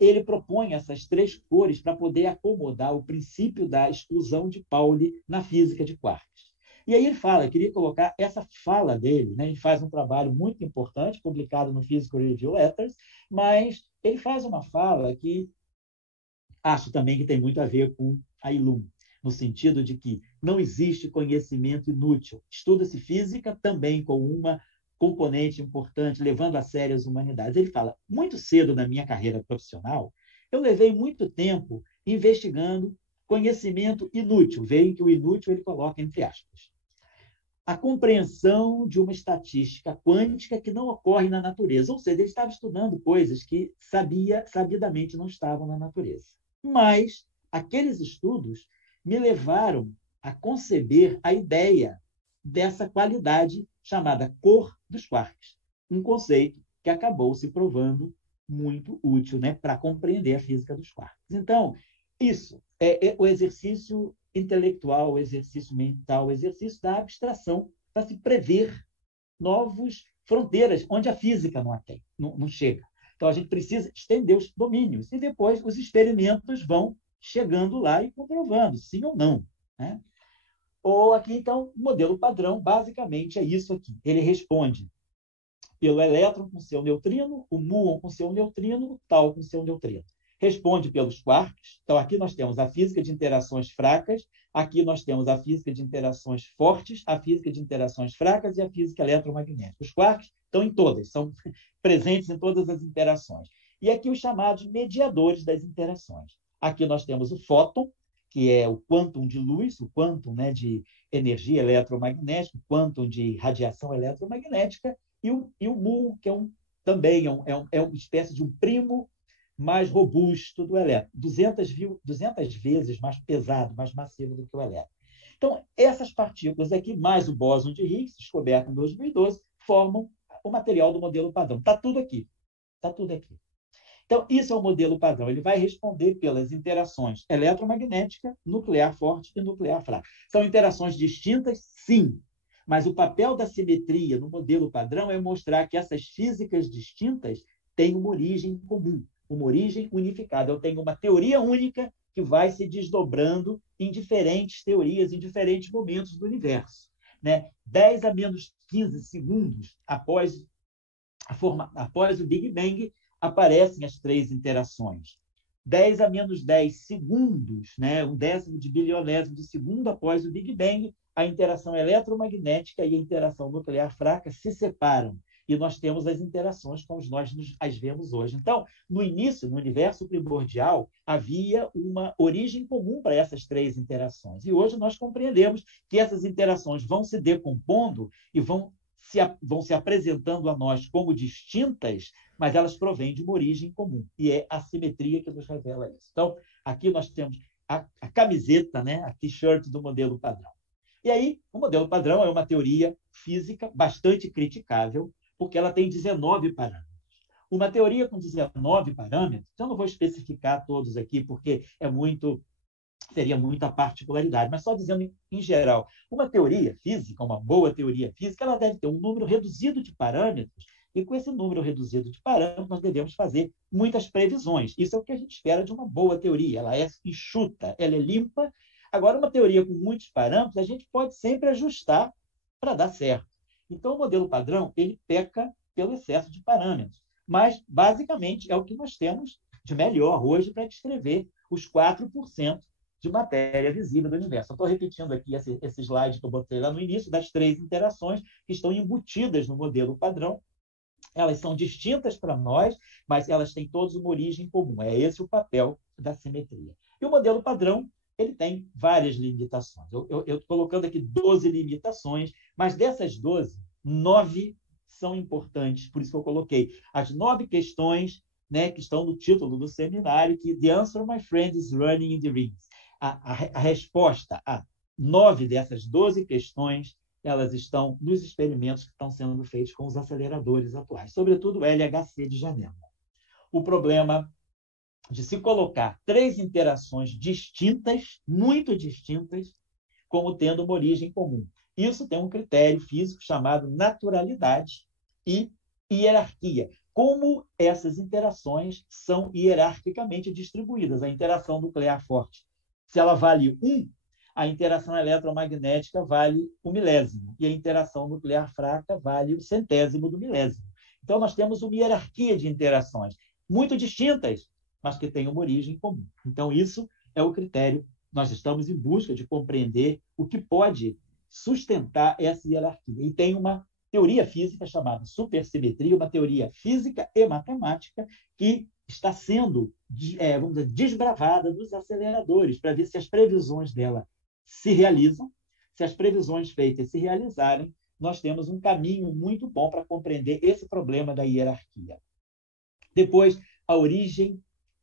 ele propõe essas três cores para poder acomodar o princípio da exclusão de Pauli na física de quarks. E aí ele fala, eu queria colocar essa fala dele, né? Ele faz um trabalho muito importante, publicado no Physical Review Letters, mas ele faz uma fala que acho também que tem muito a ver com a Ilum, no sentido de que não existe conhecimento inútil. Estuda-se física também com uma componente importante, levando a sério as humanidades. Ele fala, muito cedo na minha carreira profissional, eu levei muito tempo investigando conhecimento inútil. Veio que o inútil ele coloca entre aspas. A compreensão de uma estatística quântica que não ocorre na natureza. Ou seja, ele estava estudando coisas que sabidamente não estavam na natureza. Mas aqueles estudos me levaram a conceber a ideia dessa qualidade chamada cor dos quarks, um conceito que acabou se provando muito útil, né, para compreender a física dos quarks. Então, isso é o exercício intelectual, o exercício mental, o exercício da abstração para se prever novas fronteiras onde a física não chega. Então, a gente precisa estender os domínios e depois os experimentos vão chegando lá e comprovando, sim ou não, né? Ou aqui, então, o modelo padrão, basicamente, é isso aqui. Ele responde pelo elétron com seu neutrino, o muon com seu neutrino, o tau com seu neutrino. Responde pelos quarks. Então, aqui nós temos a física de interações fracas, aqui nós temos a física de interações fortes, a física de interações fracas e a física eletromagnética. Os quarks estão em todas, são presentes em todas as interações. E aqui os chamados mediadores das interações. Aqui nós temos o fóton, que é o quantum de luz, o quantum, né, de energia eletromagnética, o quantum de radiação eletromagnética, e o muon, que também é uma espécie de um primo mais robusto do elétron, 200 vezes mais pesado, mais massivo do que o elétron. Então, essas partículas aqui, mais o bóson de Higgs, descoberto em 2012, formam o material do modelo padrão. Está tudo aqui. Está tudo aqui. Então, isso é o modelo padrão. Ele vai responder pelas interações eletromagnética, nuclear forte e nuclear fraca. São interações distintas? Sim. Mas o papel da simetria no modelo padrão é mostrar que essas físicas distintas têm uma origem comum, uma origem unificada. Eu tenho uma teoria única que vai se desdobrando em diferentes teorias, em diferentes momentos do universo. Né? 10 a menos 15 segundos após o Big Bang, aparecem as três interações. 10 a menos 10 segundos, né, um décimo de bilionésimo de segundo após o Big Bang, a interação eletromagnética e a interação nuclear fraca se separam. E nós temos as interações como nós as vemos hoje. Então, no início, no universo primordial, havia uma origem comum para essas três interações. E hoje nós compreendemos que essas interações vão se decompondo e vão se apresentando a nós como distintas, mas elas provêm de uma origem comum. E é a simetria que nos revela isso. Então, aqui nós temos a camiseta, né, a t-shirt do modelo padrão. E aí, o modelo padrão é uma teoria física bastante criticável, porque ela tem 19 parâmetros. Uma teoria com 19 parâmetros, eu não vou especificar todos aqui, porque seria muita particularidade, mas só dizendo em geral, uma teoria física, uma boa teoria física, ela deve ter um número reduzido de parâmetros, e com esse número reduzido de parâmetros, nós devemos fazer muitas previsões. Isso é o que a gente espera de uma boa teoria. Ela é enxuta, ela é limpa. Agora, uma teoria com muitos parâmetros, a gente pode sempre ajustar para dar certo. Então, o modelo padrão, ele peca pelo excesso de parâmetros. Mas, basicamente, é o que nós temos de melhor hoje para descrever os 4% de matéria visível do universo. Eu estou repetindo aqui esse slide que eu botei lá no início, das três interações que estão embutidas no modelo padrão. Elas são distintas para nós, mas elas têm todas uma origem comum. É esse o papel da simetria. E o modelo padrão, ele tem várias limitações. Eu estou colocando aqui 12 limitações, mas dessas 12, 9 são importantes, por isso que eu coloquei as 9 questões, né, que estão no título do seminário, que The Answer, My Friend, is Running in the Rings. A resposta a 9 dessas 12 questões, elas estão nos experimentos que estão sendo feitos com os aceleradores atuais, sobretudo o LHC de Genebra. O problema de se colocar três interações distintas, muito distintas, como tendo uma origem comum. Isso tem um critério físico chamado naturalidade e hierarquia. Como essas interações são hierarquicamente distribuídas. A interação nuclear forte, se ela vale 1, a interação eletromagnética vale o milésimo, e a interação nuclear fraca vale o centésimo do milésimo. Então, nós temos uma hierarquia de interações muito distintas, mas que têm uma origem comum. Então, isso é o critério. Nós estamos em busca de compreender o que pode sustentar essa hierarquia. E tem uma teoria física chamada supersimetria, uma teoria física e matemática que está sendo vamos dizer, desbravada nos aceleradores para ver se as previsões dela se realizam. Se as previsões feitas se realizarem, nós temos um caminho muito bom para compreender esse problema da hierarquia. Depois, a origem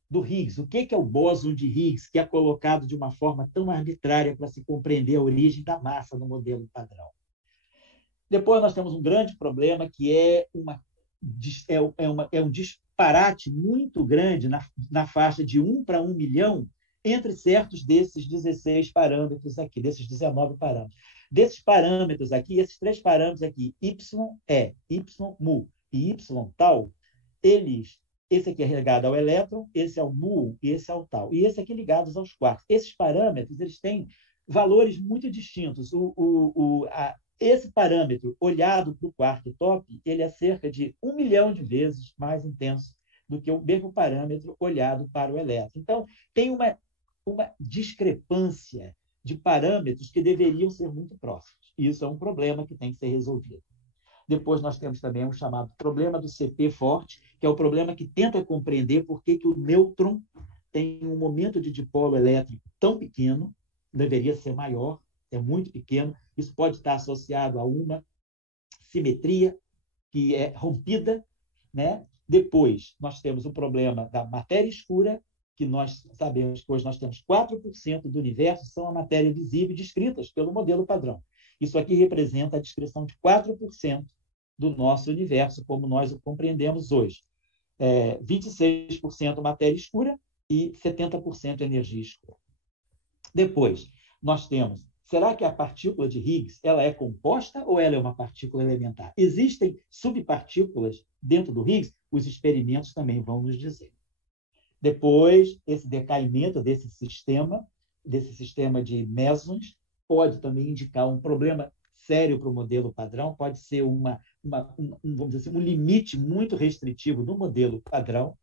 do Higgs. O que é o bóson de Higgs, que é colocado de uma forma tão arbitrária para se compreender a origem da massa no modelo padrão? Depois, nós temos um grande problema, que é um disparate muito grande na faixa de 1 para 1 milhão entre certos desses 16 parâmetros aqui, desses 19 parâmetros. Desses parâmetros aqui, esses 3 parâmetros aqui, y mu e y tal, esse aqui é ligado ao elétron, esse é o mu e esse é o tal. E esse aqui ligados aos quarks. Esses parâmetros, eles têm valores muito distintos. Esse parâmetro, olhado para o quark top, ele é cerca de 1 milhão de vezes mais intenso do que o mesmo parâmetro olhado para o elétron. Então, tem uma discrepância de parâmetros que deveriam ser muito próximos. E isso é um problema que tem que ser resolvido. Depois nós temos também o chamado problema do CP forte, que é o problema que tenta compreender por que o nêutron tem um momento de dipolo elétrico tão pequeno, deveria ser maior, é muito pequeno. Isso pode estar associado a uma simetria que é rompida, né? Depois nós temos o problema da matéria escura, que nós sabemos que hoje nós temos 4% do universo são a matéria visível descritas pelo modelo padrão. Isso aqui representa a descrição de 4% do nosso universo, como nós o compreendemos hoje. 26% matéria escura e 70% energia escura. Depois, nós temos, será que a partícula de Higgs ela é composta ou ela é uma partícula elementar? Existem subpartículas dentro do Higgs? Os experimentos também vão nos dizer. Depois, esse decaimento desse sistema de mesons, pode também indicar um problema sério para o modelo padrão, pode ser vamos dizer assim, um limite muito restritivo do modelo padrão.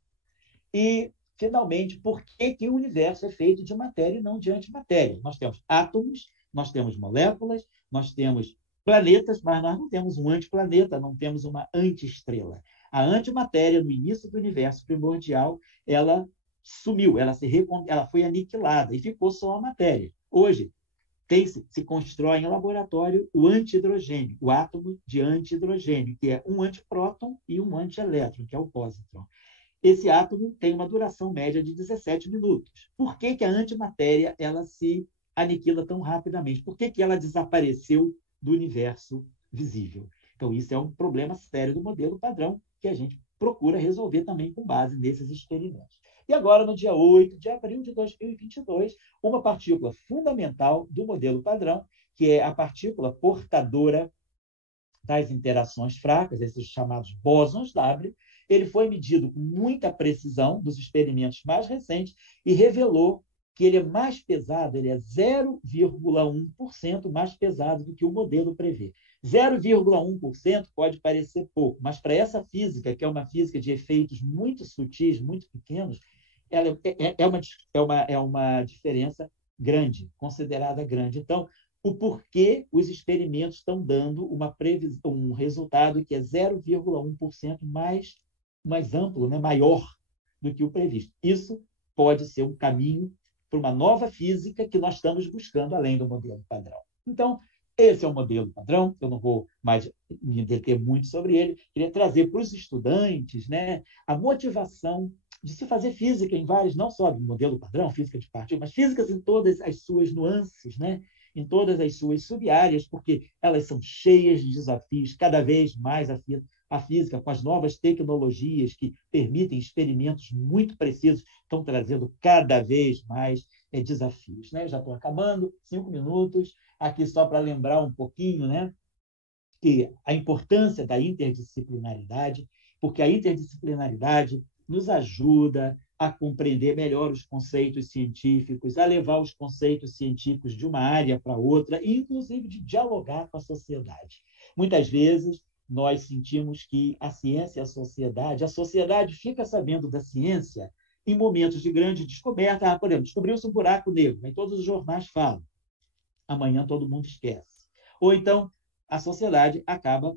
E, finalmente, por que o universo é feito de matéria e não de antimatéria? Nós temos átomos, nós temos moléculas, nós temos planetas, mas nós não temos um antiplaneta, não temos uma antiestrela. A antimatéria, no início do universo primordial, ela sumiu, ela foi aniquilada e ficou só a matéria. Hoje, se constrói em laboratório o antihidrogênio, o átomo de antihidrogênio, que é um antipróton e um antielétron, que é o pósitron. Esse átomo tem uma duração média de 17 minutos. Por que a antimatéria ela se aniquila tão rapidamente? Por que ela desapareceu do universo visível? Então, isso é um problema sério do modelo padrão que a gente procura resolver também com base nesses experimentos. E agora, no dia 8 de abril de 2022, uma partícula fundamental do modelo padrão, que é a partícula portadora das interações fracas, esses chamados bósons W, ele foi medido com muita precisão nos experimentos mais recentes e revelou que ele é mais pesado, ele é 0,1% mais pesado do que o modelo prevê. 0,1% pode parecer pouco, mas para essa física, que é uma física de efeitos muito sutis, muito pequenos, ela é uma diferença grande, considerada grande. Então, o porquê os experimentos estão dando um resultado que é 0,1% mais amplo, né, maior do que o previsto. Isso pode ser um caminho para uma nova física que nós estamos buscando além do modelo padrão. Então, esse é o modelo padrão, eu não vou mais me deter muito sobre ele, queria trazer para os estudantes, né, a motivação de se fazer física em vários, não só do modelo padrão, física de partículas, mas físicas em todas as suas nuances, né, em todas as suas sub-áreas, porque elas são cheias de desafios, cada vez mais a física, com as novas tecnologias que permitem experimentos muito precisos, estão trazendo cada vez mais desafios. Né? Já estou acabando, 5 minutos, aqui só para lembrar um pouquinho, né, que a importância da interdisciplinaridade, porque a interdisciplinaridade nos ajuda a compreender melhor os conceitos científicos, a levar os conceitos científicos de uma área para outra, e, inclusive, de dialogar com a sociedade. Muitas vezes, nós sentimos que a ciência e a sociedade fica sabendo da ciência em momentos de grande descoberta. Por exemplo, descobriu-se um buraco negro, aí todos os jornais falam. Amanhã todo mundo esquece. Ou então, a sociedade acaba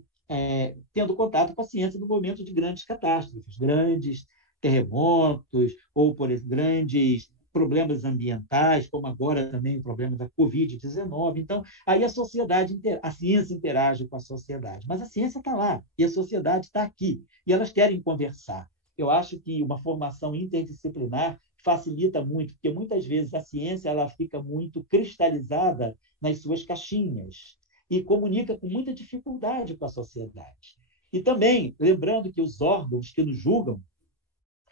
tendo contato com a ciência no momento de grandes catástrofes, grandes terremotos, ou, por exemplo, grandes problemas ambientais, como agora também o problema da Covid-19. Então, aí a ciência interage com a sociedade. Mas a ciência está lá, e a sociedade está aqui, e elas querem conversar. Eu acho que uma formação interdisciplinar facilita muito, porque muitas vezes a ciência ela fica muito cristalizada nas suas caixinhas e comunica com muita dificuldade com a sociedade. E também, lembrando que os órgãos que nos julgam,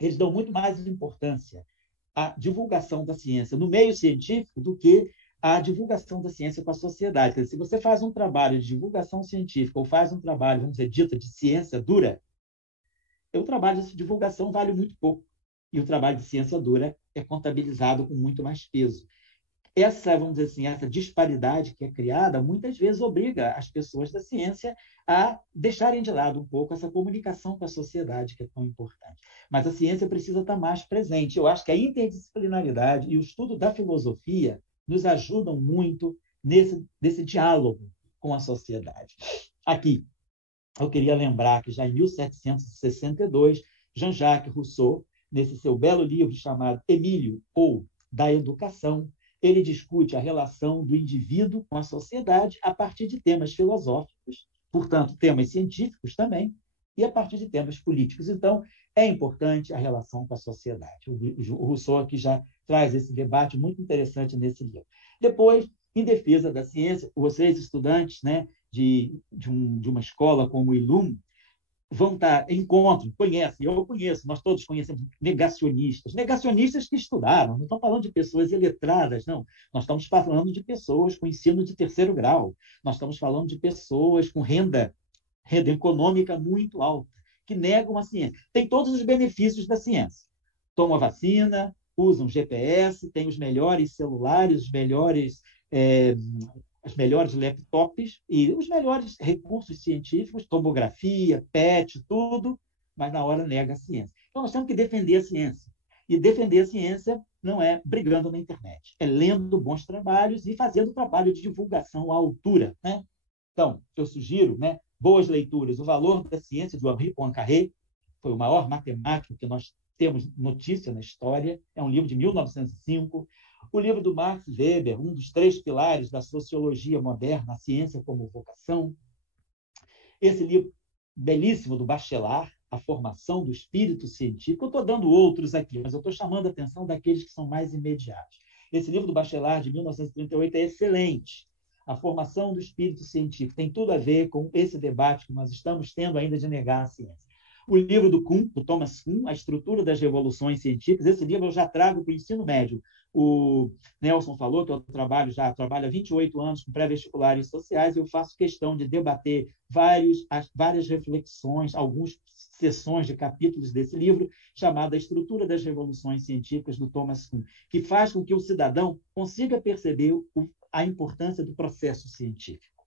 eles dão muito mais importância à divulgação da ciência no meio científico do que à divulgação da ciência com a sociedade. Quer dizer, se você faz um trabalho de divulgação científica ou faz um trabalho, vamos dizer, dito de ciência dura, o trabalho de divulgação vale muito pouco. E o trabalho de ciência dura é contabilizado com muito mais peso. Essa, vamos dizer assim, essa disparidade que é criada, muitas vezes obriga as pessoas da ciência a deixarem de lado um pouco essa comunicação com a sociedade, que é tão importante. Mas a ciência precisa estar mais presente. Eu acho que a interdisciplinaridade e o estudo da filosofia nos ajudam muito nesse diálogo com a sociedade. Aqui, eu queria lembrar que já em 1762, Jean-Jacques Rousseau, nesse seu belo livro chamado Emílio, ou da Educação, ele discute a relação do indivíduo com a sociedade a partir de temas filosóficos, portanto, temas científicos também, e a partir de temas políticos. Então, é importante a relação com a sociedade. O Rousseau aqui já traz esse debate muito interessante nesse livro. Depois, em defesa da ciência, vocês, estudantes, né, de uma escola como o ILUM, vão estar conhecem, eu conheço, nós todos conhecemos negacionistas que estudaram, não estamos falando de pessoas iletradas, não. Nós estamos falando de pessoas com ensino de 3º grau, nós estamos falando de pessoas com renda econômica muito alta, que negam a ciência. Tem todos os benefícios da ciência. Tomam a vacina, usam GPS, têm os melhores celulares, os melhores laptops e os melhores recursos científicos, tomografia, PET, tudo, mas na hora nega a ciência. Então, nós temos que defender a ciência. E defender a ciência não é brigando na internet, é lendo bons trabalhos e fazendo trabalho de divulgação à altura. Né? Então, eu sugiro boas leituras. O Valor da Ciência, de Henri Poincaré, foi o maior matemático que nós temos notícia na história, é um livro de 1905. O livro do Max Weber, um dos 3 pilares da sociologia moderna, a ciência como vocação. Esse livro belíssimo do Bachelard, A Formação do Espírito Científico. Eu estou dando outros aqui, mas eu estou chamando a atenção daqueles que são mais imediatos. Esse livro do Bachelard, de 1938, é excelente. A Formação do Espírito Científico tem tudo a ver com esse debate que nós estamos tendo ainda de negar a ciência. O livro do Kuhn, do Thomas Kuhn, A Estrutura das Revoluções Científicas, esse livro eu já trago para o ensino médio. O Nelson falou que eu trabalho há 28 anos com pré-vestibulares sociais, e eu faço questão de debater várias reflexões, algumas sessões de capítulos desse livro, chamado A Estrutura das Revoluções Científicas, do Thomas Kuhn, que faz com que o cidadão consiga perceber a importância do processo científico.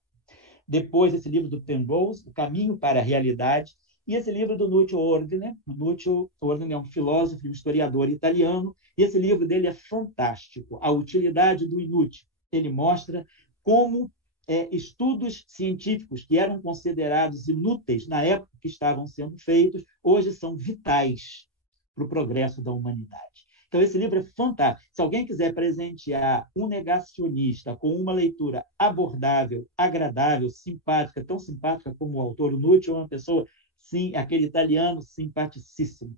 Depois, esse livro do Penrose, O Caminho para a Realidade, e esse livro do Nuccio Ordine. O Nuccio Ordine é um filósofo e um historiador italiano, e esse livro dele é fantástico, A Utilidade do Inútil. Ele mostra como estudos científicos que eram considerados inúteis na época que estavam sendo feitos, hoje são vitais para o progresso da humanidade. Então, esse livro é fantástico. Se alguém quiser presentear um negacionista com uma leitura abordável, agradável, simpática, tão simpática como o autor, o Nuccio é uma pessoa, sim, aquele italiano simpaticíssimo.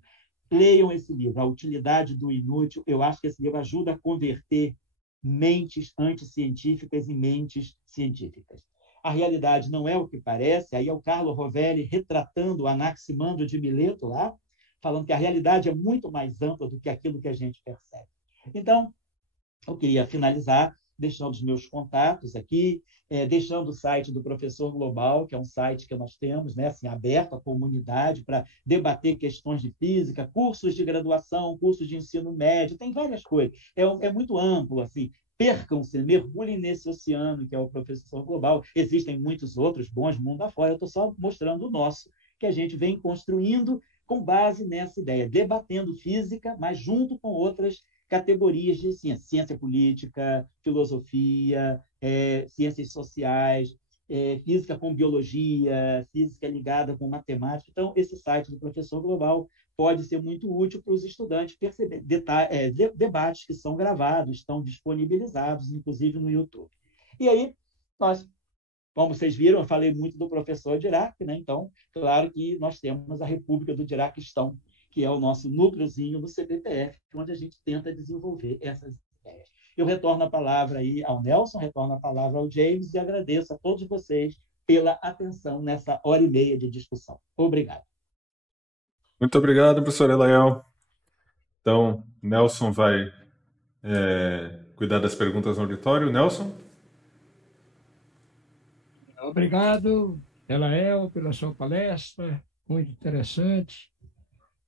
Leiam esse livro, A Utilidade do Inútil. Eu acho que esse livro ajuda a converter mentes anticientíficas em mentes científicas. a realidade não é o que parece. Aí é o Carlo Rovelli retratando o Anaximandro de Mileto lá, falando que a realidade é muito mais ampla do que aquilo que a gente percebe. Então, eu queria finalizar deixando os meus contatos aqui, deixando o site do Professor Global, que é um site que nós temos, né, assim, aberto à comunidade para debater questões de física, cursos de graduação, cursos de ensino médio, tem várias coisas. É muito amplo, assim. Percam-se, mergulhem nesse oceano que é o Professor Global. Existem muitos outros bons mundo afora, eu estou só mostrando o nosso, que a gente vem construindo com base nessa ideia, debatendo física, mas junto com outras categorias de ciência, ciência política, filosofia, ciências sociais, física com biologia, física ligada com matemática. Então, esse site do Professor Global pode ser muito útil para os estudantes perceber debates que são gravados, estão disponibilizados, inclusive no YouTube. E aí, nós, como vocês viram, eu falei muito do professor Dirac, né? Então, claro que nós temos a República do Diraquistão, que é o nosso núcleozinho do CBPF, onde a gente tenta desenvolver essas ideias. Eu retorno a palavra aí ao Nelson, retorno a palavra ao James e agradeço a todos vocês pela atenção nessa hora e meia de discussão. Obrigado. Muito obrigado, professor Elael. Então, Nelson vai cuidar das perguntas no auditório. Nelson? Obrigado, Elael, pela sua palestra, muito interessante.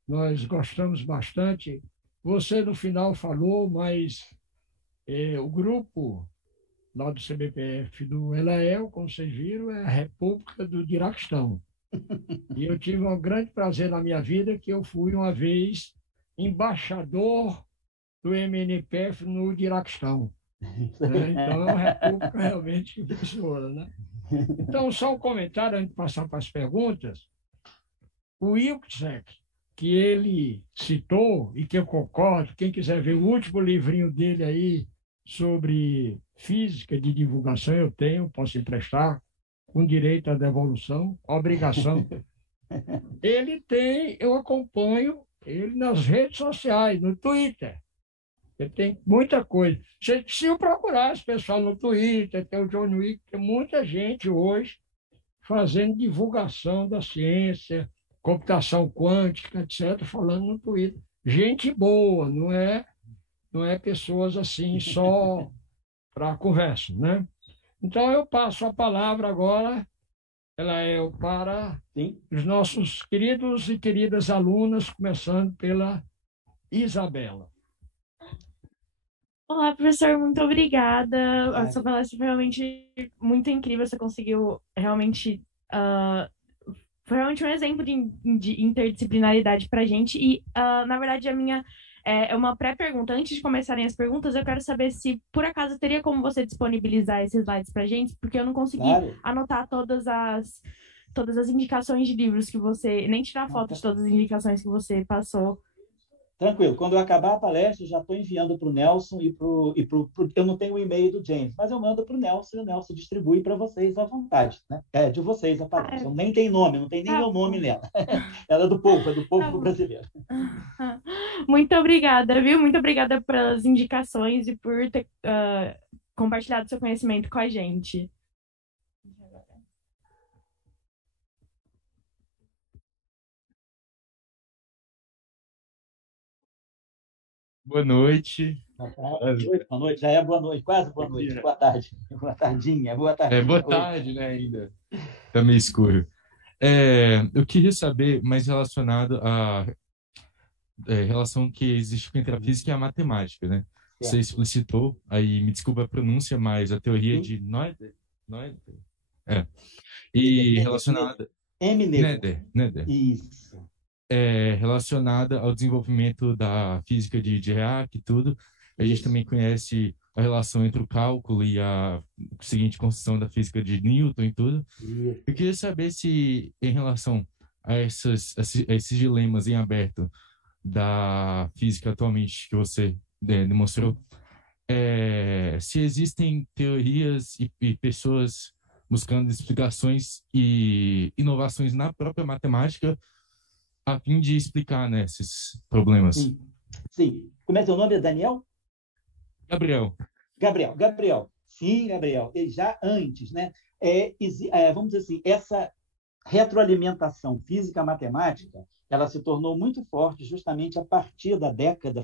Nós gostamos bastante. Você, no final, falou, mas o grupo lá do CBPF do Elael, como vocês viram, é a República do Diraquistão. E eu tive um grande prazer na minha vida, que eu fui uma vez embaixador do MNPF no Diraquistão. Né? Então, a República realmente funciona, né? Então, só um comentário antes de passar para as perguntas. O Wilczek, que ele citou e que eu concordo, quem quiser ver o último livrinho dele aí sobre física de divulgação, eu tenho, posso emprestar, com direito à devolução, obrigação. Ele tem, eu acompanho ele nas redes sociais, no Twitter. Ele tem muita coisa. Vocês precisam procurar esse pessoal no Twitter, tem o John Wick, tem muita gente hoje fazendo divulgação da ciência, computação quântica, etc., falando no Twitter. Gente boa, não é pessoas assim só para conversa, né? Então, eu passo a palavra agora, para os nossos queridos e queridas alunas, começando pela Isabela. Olá, professor, muito obrigada. A sua palestra foi realmente muito incrível. Você conseguiu realmente... foi realmente um exemplo de interdisciplinaridade para a gente. E, na verdade, a minha é uma pré-pergunta. Antes de começarem as perguntas, eu quero saber se, por acaso, teria como você disponibilizar esses slides para a gente, porque eu não consegui anotar todas as indicações de livros que você... Nem tirar foto de todas as indicações que você passou. Tranquilo. Quando eu acabar a palestra, eu já estou enviando para o Nelson eu não tenho o e-mail do James, mas eu mando para o Nelson e o Nelson distribui para vocês à vontade, né? É de vocês a palestra. Nem tem nome, não tem nem meu nome nela. Ela é do povo brasileiro. Muito obrigada, viu? Muito obrigada pelas indicações e por ter compartilhado seu conhecimento com a gente. Boa noite. Boa noite, já é boa noite, quase boa noite. Boa tarde. Boa tardinha, boa tarde. Boa tarde, né, ainda. Tá meio escuro. Eu queria saber, mais relacionado à relação que existe entre a física e a matemática, né? Você explicitou, aí me desculpa a pronúncia, mas a teoria de Noether. E relacionada... Noether. Isso. Relacionada ao desenvolvimento da física de Dirac e tudo. A gente também conhece a relação entre o cálculo e a seguinte construção da física de Newton e tudo. Eu queria saber se, em relação a esses dilemas em aberto da física atualmente que você demonstrou, se existem teorias e pessoas buscando explicações e inovações na própria matemática a fim de explicar, né, esses problemas. Sim. Como é que é o nome? É Daniel? Gabriel. Sim, Gabriel, e já antes, né? Vamos dizer assim, essa retroalimentação física-matemática, ela se tornou muito forte justamente a partir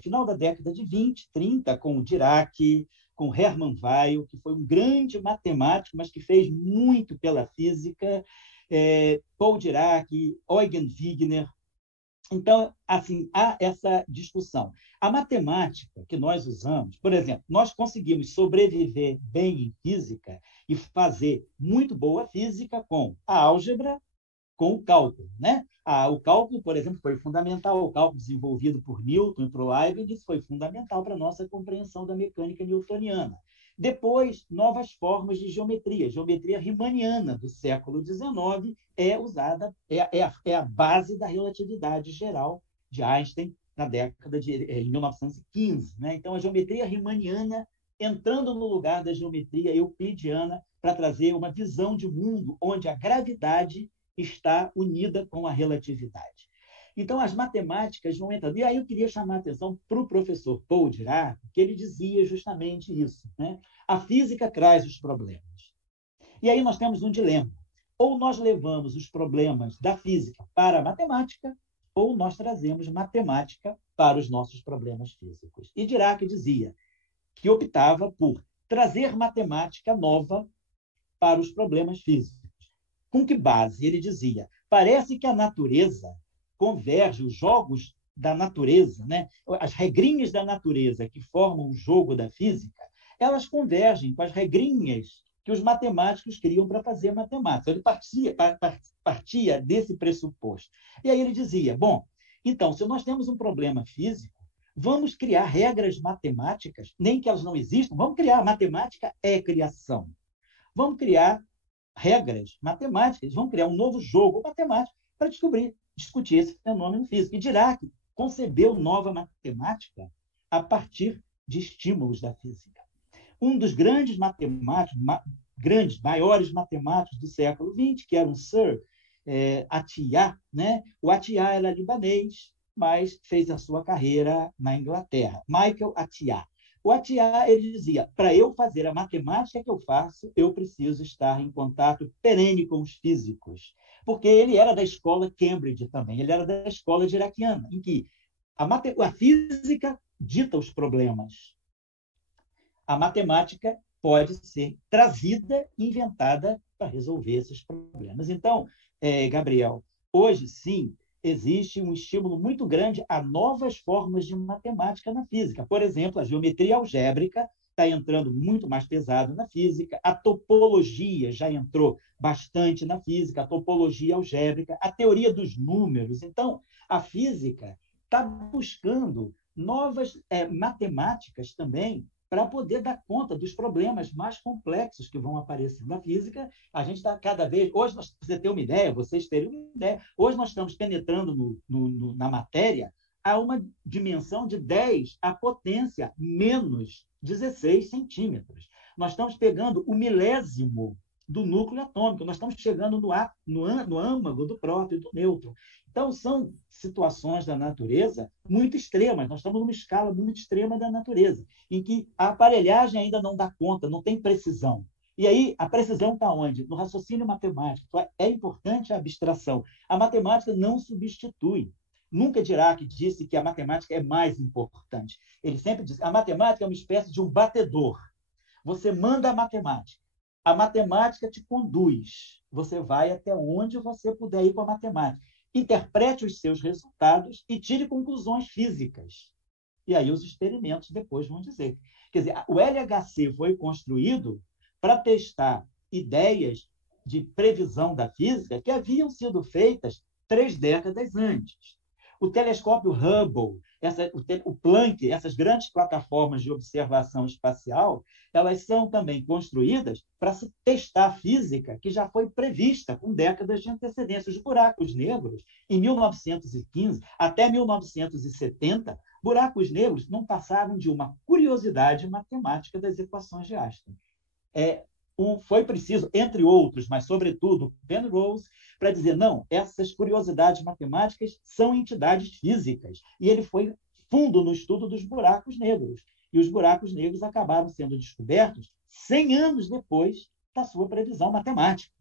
final da década de 20, 30, com o Dirac, com Hermann Weyl, que foi um grande matemático, mas que fez muito pela física, Paul Dirac, Eugen Wigner. Então, assim, há essa discussão. A matemática que nós usamos, por exemplo, nós conseguimos sobreviver bem em física e fazer muito boa física com a álgebra, com o cálculo, né? O cálculo, por exemplo, foi fundamental. O cálculo desenvolvido por Newton e por Leibniz foi fundamental para a nossa compreensão da mecânica newtoniana. Depois, novas formas de geometria. Geometria riemanniana do século XIX é usada, é a base da relatividade geral de Einstein na década em 1915. Né? Então, a geometria riemanniana entrando no lugar da geometria euclidiana para trazer uma visão de mundo onde a gravidade está unida com a relatividade. Então, as matemáticas vão entrando. E aí eu queria chamar a atenção para o professor Paul Dirac, que ele dizia justamente isso. Né? A física traz os problemas. E aí nós temos um dilema. Ou nós levamos os problemas da física para a matemática, ou nós trazemos matemática para os nossos problemas físicos. E Dirac dizia que optava por trazer matemática nova para os problemas físicos. Com que base? Ele dizia, parece que a natureza converge, os jogos da natureza, né? As regrinhas da natureza que formam o jogo da física, elas convergem com as regrinhas que os matemáticos criam para fazer matemática. Ele partia desse pressuposto. E aí ele dizia, bom, então, se nós temos um problema físico, vamos criar regras matemáticas, nem que elas não existam, vamos criar. Matemática é criação. Vamos criar regras matemáticas, vamos criar um novo jogo matemático para discutir esse fenômeno físico. E Dirac concebeu nova matemática a partir de estímulos da física. Um dos grandes matemáticos, maiores matemáticos do século XX, que era um Sir Atiyah, né? O Atiyah era libanês, mas fez a sua carreira na Inglaterra. Michael Atiyah. O Atiyah, ele dizia, para eu fazer a matemática que eu faço, eu preciso estar em contato perene com os físicos. Porque ele era da escola Cambridge também, ele era da escola diraciana, em que a física dita os problemas. A matemática pode ser trazida, inventada para resolver esses problemas. Então, Gabriel, hoje sim, existe um estímulo muito grande a novas formas de matemática na física. Por exemplo, a geometria algébrica está entrando muito mais pesado na física, a topologia já entrou bastante na física, a topologia algébrica, a teoria dos números. Então, a física está buscando novas matemáticas também para poder dar conta dos problemas mais complexos que vão aparecer na física. A gente está cada vez... Hoje, para você ter uma ideia, vocês terem uma ideia, hoje nós estamos penetrando na matéria a uma dimensão de 10 à potência menos 16 centímetros. Nós estamos pegando o milésimo do núcleo atômico, nós estamos chegando no âmago do próton e do nêutron. Então, são situações da natureza muito extremas. Nós estamos numa escala muito extrema da natureza, em que a aparelhagem ainda não dá conta, não tem precisão. E aí, a precisão está onde? No raciocínio matemático. É importante a abstração. A matemática não substitui. Nunca Dirac disse que a matemática é mais importante. Ele sempre disse que a matemática é uma espécie de um batedor. Você manda a matemática te conduz. Você vai até onde você puder ir com a matemática. Interprete os seus resultados e tire conclusões físicas. E aí os experimentos depois vão dizer. Quer dizer, o LHC foi construído para testar ideias de previsão da física que haviam sido feitas 3 décadas antes. O telescópio Hubble, o Planck, essas grandes plataformas de observação espacial, elas são também construídas para se testar a física que já foi prevista com décadas de antecedência. Os buracos negros, em 1915 até 1970, buracos negros não passavam de uma curiosidade matemática das equações de Einstein. Foi preciso, entre outros, mas sobretudo Penrose, para dizer, não, essas curiosidades matemáticas são entidades físicas. E ele foi fundo no estudo dos buracos negros. E os buracos negros acabaram sendo descobertos 100 anos depois da sua previsão matemática.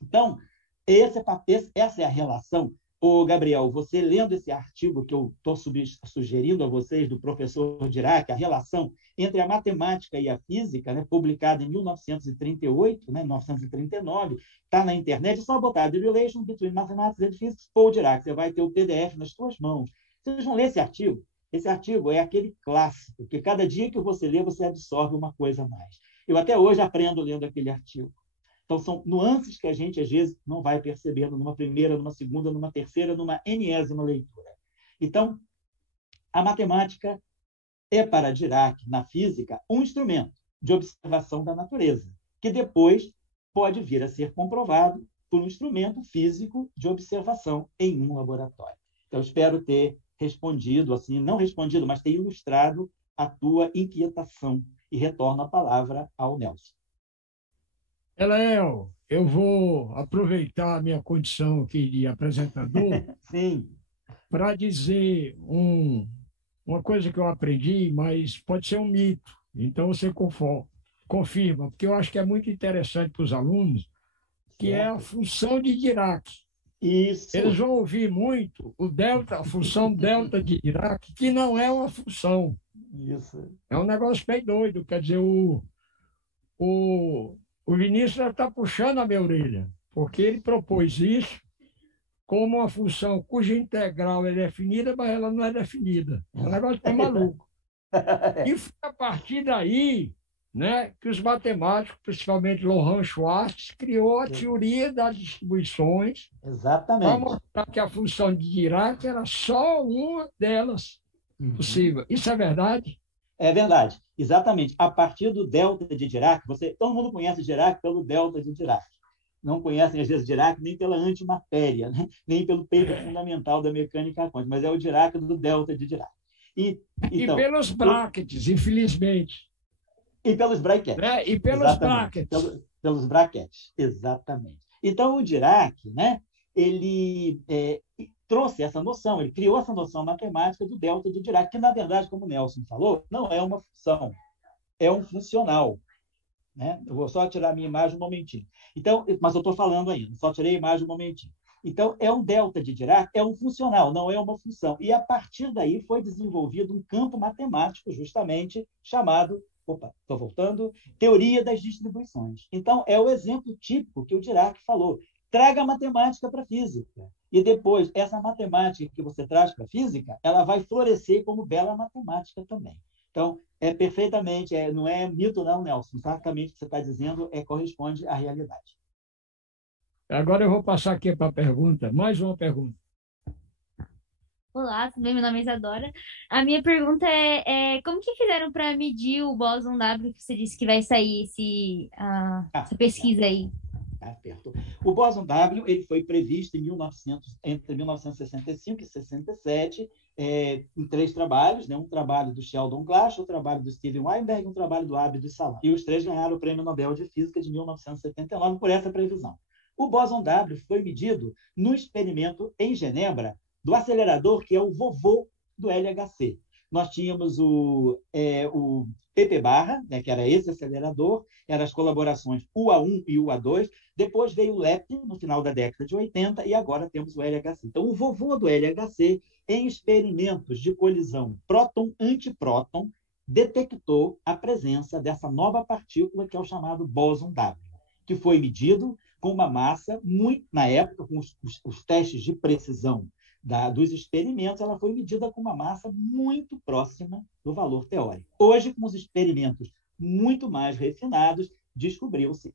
Então, essa é a relação. Ô, Gabriel, você lendo esse artigo que eu estou sugerindo a vocês, do professor Dirac, a relação entre a matemática e a física, né, publicada em 1938, né, 1939, está na internet, é só botar The Relation Between Mathematics and Physics, Paul Dirac, você vai ter o PDF nas suas mãos. Vocês vão ler esse artigo? Esse artigo é aquele clássico, que cada dia que você lê, você absorve uma coisa a mais. Eu até hoje aprendo lendo aquele artigo. Então, são nuances que a gente, às vezes, não vai percebendo numa primeira, numa segunda, numa terceira, numa enésima leitura. Então, a matemática é, para Dirac, na física, um instrumento de observação da natureza, que depois pode vir a ser comprovado por um instrumento físico de observação em um laboratório. Então, espero ter respondido, assim, não respondido, mas ter ilustrado a tua inquietação. E retorno a palavra ao Nelson. Léo, eu vou aproveitar a minha condição aqui de apresentador para dizer uma coisa que eu aprendi, mas pode ser um mito. Então, você confirma, porque eu acho que é muito interessante para os alunos, que é a função de Dirac. Isso. Eles vão ouvir muito a função delta de Dirac, que não é uma função. Isso. É um negócio bem doido. Quer dizer, o Vinícius está puxando a minha orelha, porque ele propôs isso como uma função cuja integral é definida, mas ela não é definida. É um negócio bem maluco. E foi a partir daí, né, que os matemáticos, principalmente Lohan Schwartz, criou a teoria das distribuições. Exatamente. Para mostrar que a função de Dirac era só uma delas possível. Isso é verdade? É verdade, exatamente. A partir do delta de Dirac, todo mundo conhece Dirac pelo delta de Dirac. Não conhecem, às vezes, Dirac nem pela antimatéria, né? Nem pelo paper fundamental da mecânica quântica, mas é o Dirac do delta de Dirac. Então, e pelos brackets, infelizmente. E pelos brackets. E pelos brackets. Pelos brackets, exatamente. Então, o Dirac, né, ele trouxe essa noção, ele criou essa noção matemática do delta de Dirac, que, na verdade, como o Nelson falou, não é uma função, é um funcional. Né? Eu vou só tirar a minha imagem um momentinho. Então, mas eu estou falando ainda, só tirei a imagem um momentinho. Então, é um delta de Dirac, é um funcional, não é uma função. E, a partir daí, foi desenvolvido um campo matemático, justamente, chamado, estou voltando, teoria das distribuições. Então, é o exemplo típico que o Dirac falou. Traga a matemática para a física. E depois, essa matemática que você traz para a física, ela vai florescer como bela matemática também. Então, é perfeitamente, não é mito não, Nelson. Exatamente o que você está dizendo corresponde à realidade. Agora eu vou passar aqui para a pergunta, mais uma pergunta. Olá, tudo bem? Meu nome é Isadora. A minha pergunta é como que fizeram para medir o bóson W que você disse que vai sair essa pesquisa aí? Perto. O bóson W ele foi previsto entre 1965 e 67 em 3 trabalhos, né? Um trabalho do Sheldon Glashow, um trabalho do Steven Weinberg e um trabalho do Abdus Salam. E os 3 ganharam o Prêmio Nobel de Física de 1979 por essa previsão. O bóson W foi medido no experimento em Genebra do acelerador que é o vovô do LHC. Nós tínhamos o PP-barra, né, que era esse acelerador, eram as colaborações UA1 e UA2, depois veio o LEP no final da década de 80 e agora temos o LHC. Então, o vovô do LHC, em experimentos de colisão próton-antipróton, detectou a presença dessa nova partícula que é o chamado bóson W, que foi medido com uma massa muito, na época, com os testes de precisão dos experimentos, ela foi medida com uma massa muito próxima do valor teórico. Hoje, com os experimentos muito mais refinados, descobriu-se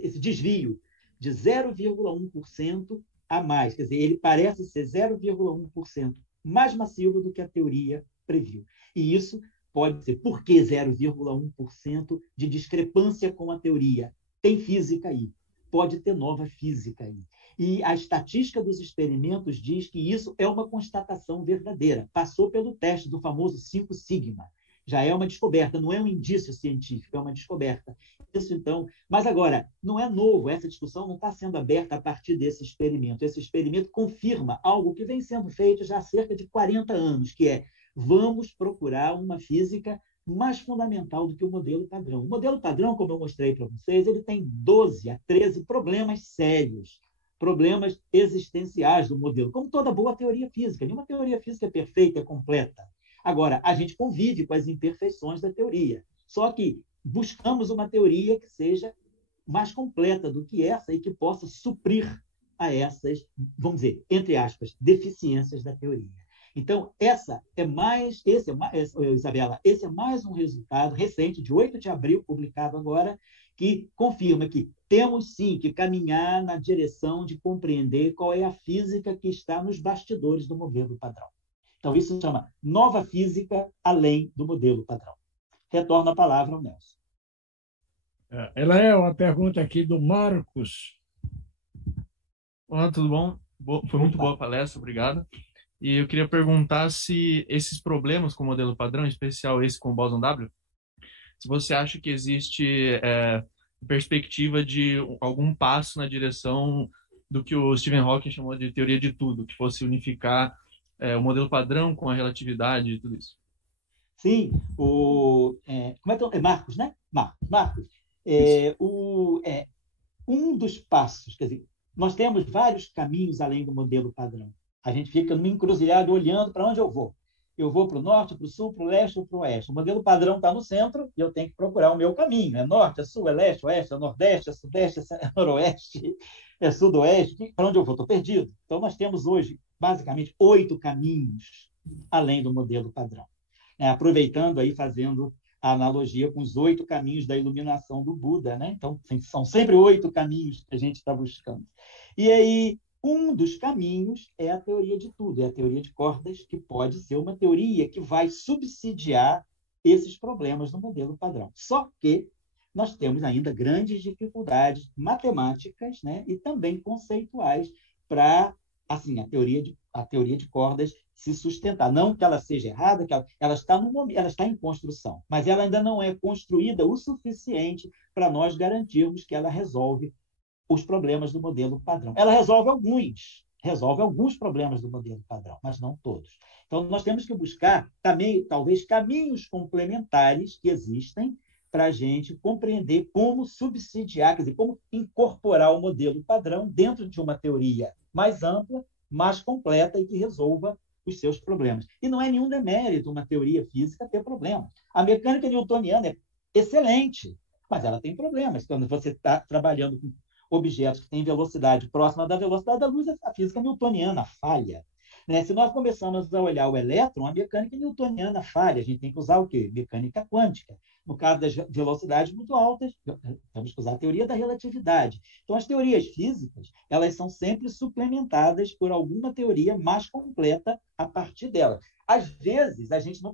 esse desvio de 0,1% a mais. Quer dizer, ele parece ser 0,1% mais massivo do que a teoria previu. E isso pode ser, por que 0,1% de discrepância com a teoria? Tem física aí. Pode ter nova física aí. E a estatística dos experimentos diz que isso é uma constatação verdadeira. Passou pelo teste do famoso 5 sigma. Já é uma descoberta, não é um indício científico, é uma descoberta. Isso, então, mas agora, não é novo, essa discussão não está sendo aberta a partir desse experimento. Esse experimento confirma algo que vem sendo feito já há cerca de 40 anos, que é vamos procurar uma física mais fundamental do que o modelo padrão. O modelo padrão, como eu mostrei para vocês, ele tem 12 a 13 problemas sérios, problemas existenciais do modelo, como toda boa teoria física. Nenhuma teoria física é perfeita, é completa. Agora, a gente convive com as imperfeições da teoria. Só que buscamos uma teoria que seja mais completa do que essa e que possa suprir a essas, vamos dizer, entre aspas, deficiências da teoria. Então, Isabela, esse é mais um resultado recente, de 8 de abril, publicado agora, que confirma que temos, sim, que caminhar na direção de compreender qual é a física que está nos bastidores do modelo padrão. Então, isso se chama nova física além do modelo padrão. Retorno a palavra ao Nelson. Ela é uma pergunta aqui do Marcos. Olá, tudo bom? Foi muito boa a palestra, obrigado. E eu queria perguntar se esses problemas com o modelo padrão, em especial esse com o bóson W, se você acha que existe perspectiva de algum passo na direção do que o Stephen Hawking chamou de teoria de tudo, que fosse unificar o modelo padrão com a relatividade e tudo isso. Sim, Marcos, né? Marcos. Um dos passos, quer dizer, nós temos vários caminhos além do modelo padrão. A gente fica numa encruzilhada olhando para onde eu vou. Eu vou para o norte, para o sul, para o leste ou para o oeste. O modelo padrão está no centro e eu tenho que procurar o meu caminho. É norte, é sul, é leste, oeste, é nordeste, é sudeste, é noroeste, é sudoeste. Para onde eu vou? Estou perdido. Então, nós temos hoje, basicamente, 8 caminhos além do modelo padrão. Aproveitando aí, fazendo a analogia com os 8 caminhos da iluminação do Buda, né? Então, são sempre 8 caminhos que a gente está buscando. E aí, um dos caminhos é a teoria de tudo, é a teoria de cordas, que pode ser uma teoria que vai subsidiar esses problemas no modelo padrão. Só que nós temos ainda grandes dificuldades matemáticas, né, e também conceituais para assim, a teoria de cordas se sustentar. Não que ela seja errada, que ela está em construção, mas ela ainda não é construída o suficiente para nós garantirmos que ela resolve os problemas do modelo padrão. Ela resolve alguns problemas do modelo padrão, mas não todos. Então, nós temos que buscar também, talvez, caminhos complementares que existem para a gente compreender como subsidiar, quer dizer, como incorporar o modelo padrão dentro de uma teoria mais ampla, mais completa e que resolva os seus problemas. E não é nenhum demérito uma teoria física ter problemas. A mecânica newtoniana é excelente, mas ela tem problemas. Quando você está trabalhando com objetos que têm velocidade próxima da velocidade da luz, a física newtoniana falha. Se nós começamos a olhar o elétron, a mecânica newtoniana falha. A gente tem que usar o quê? Mecânica quântica. No caso das velocidades muito altas, temos que usar a teoria da relatividade. Então, as teorias físicas, elas são sempre suplementadas por alguma teoria mais completa a partir delas. Às vezes, a gente não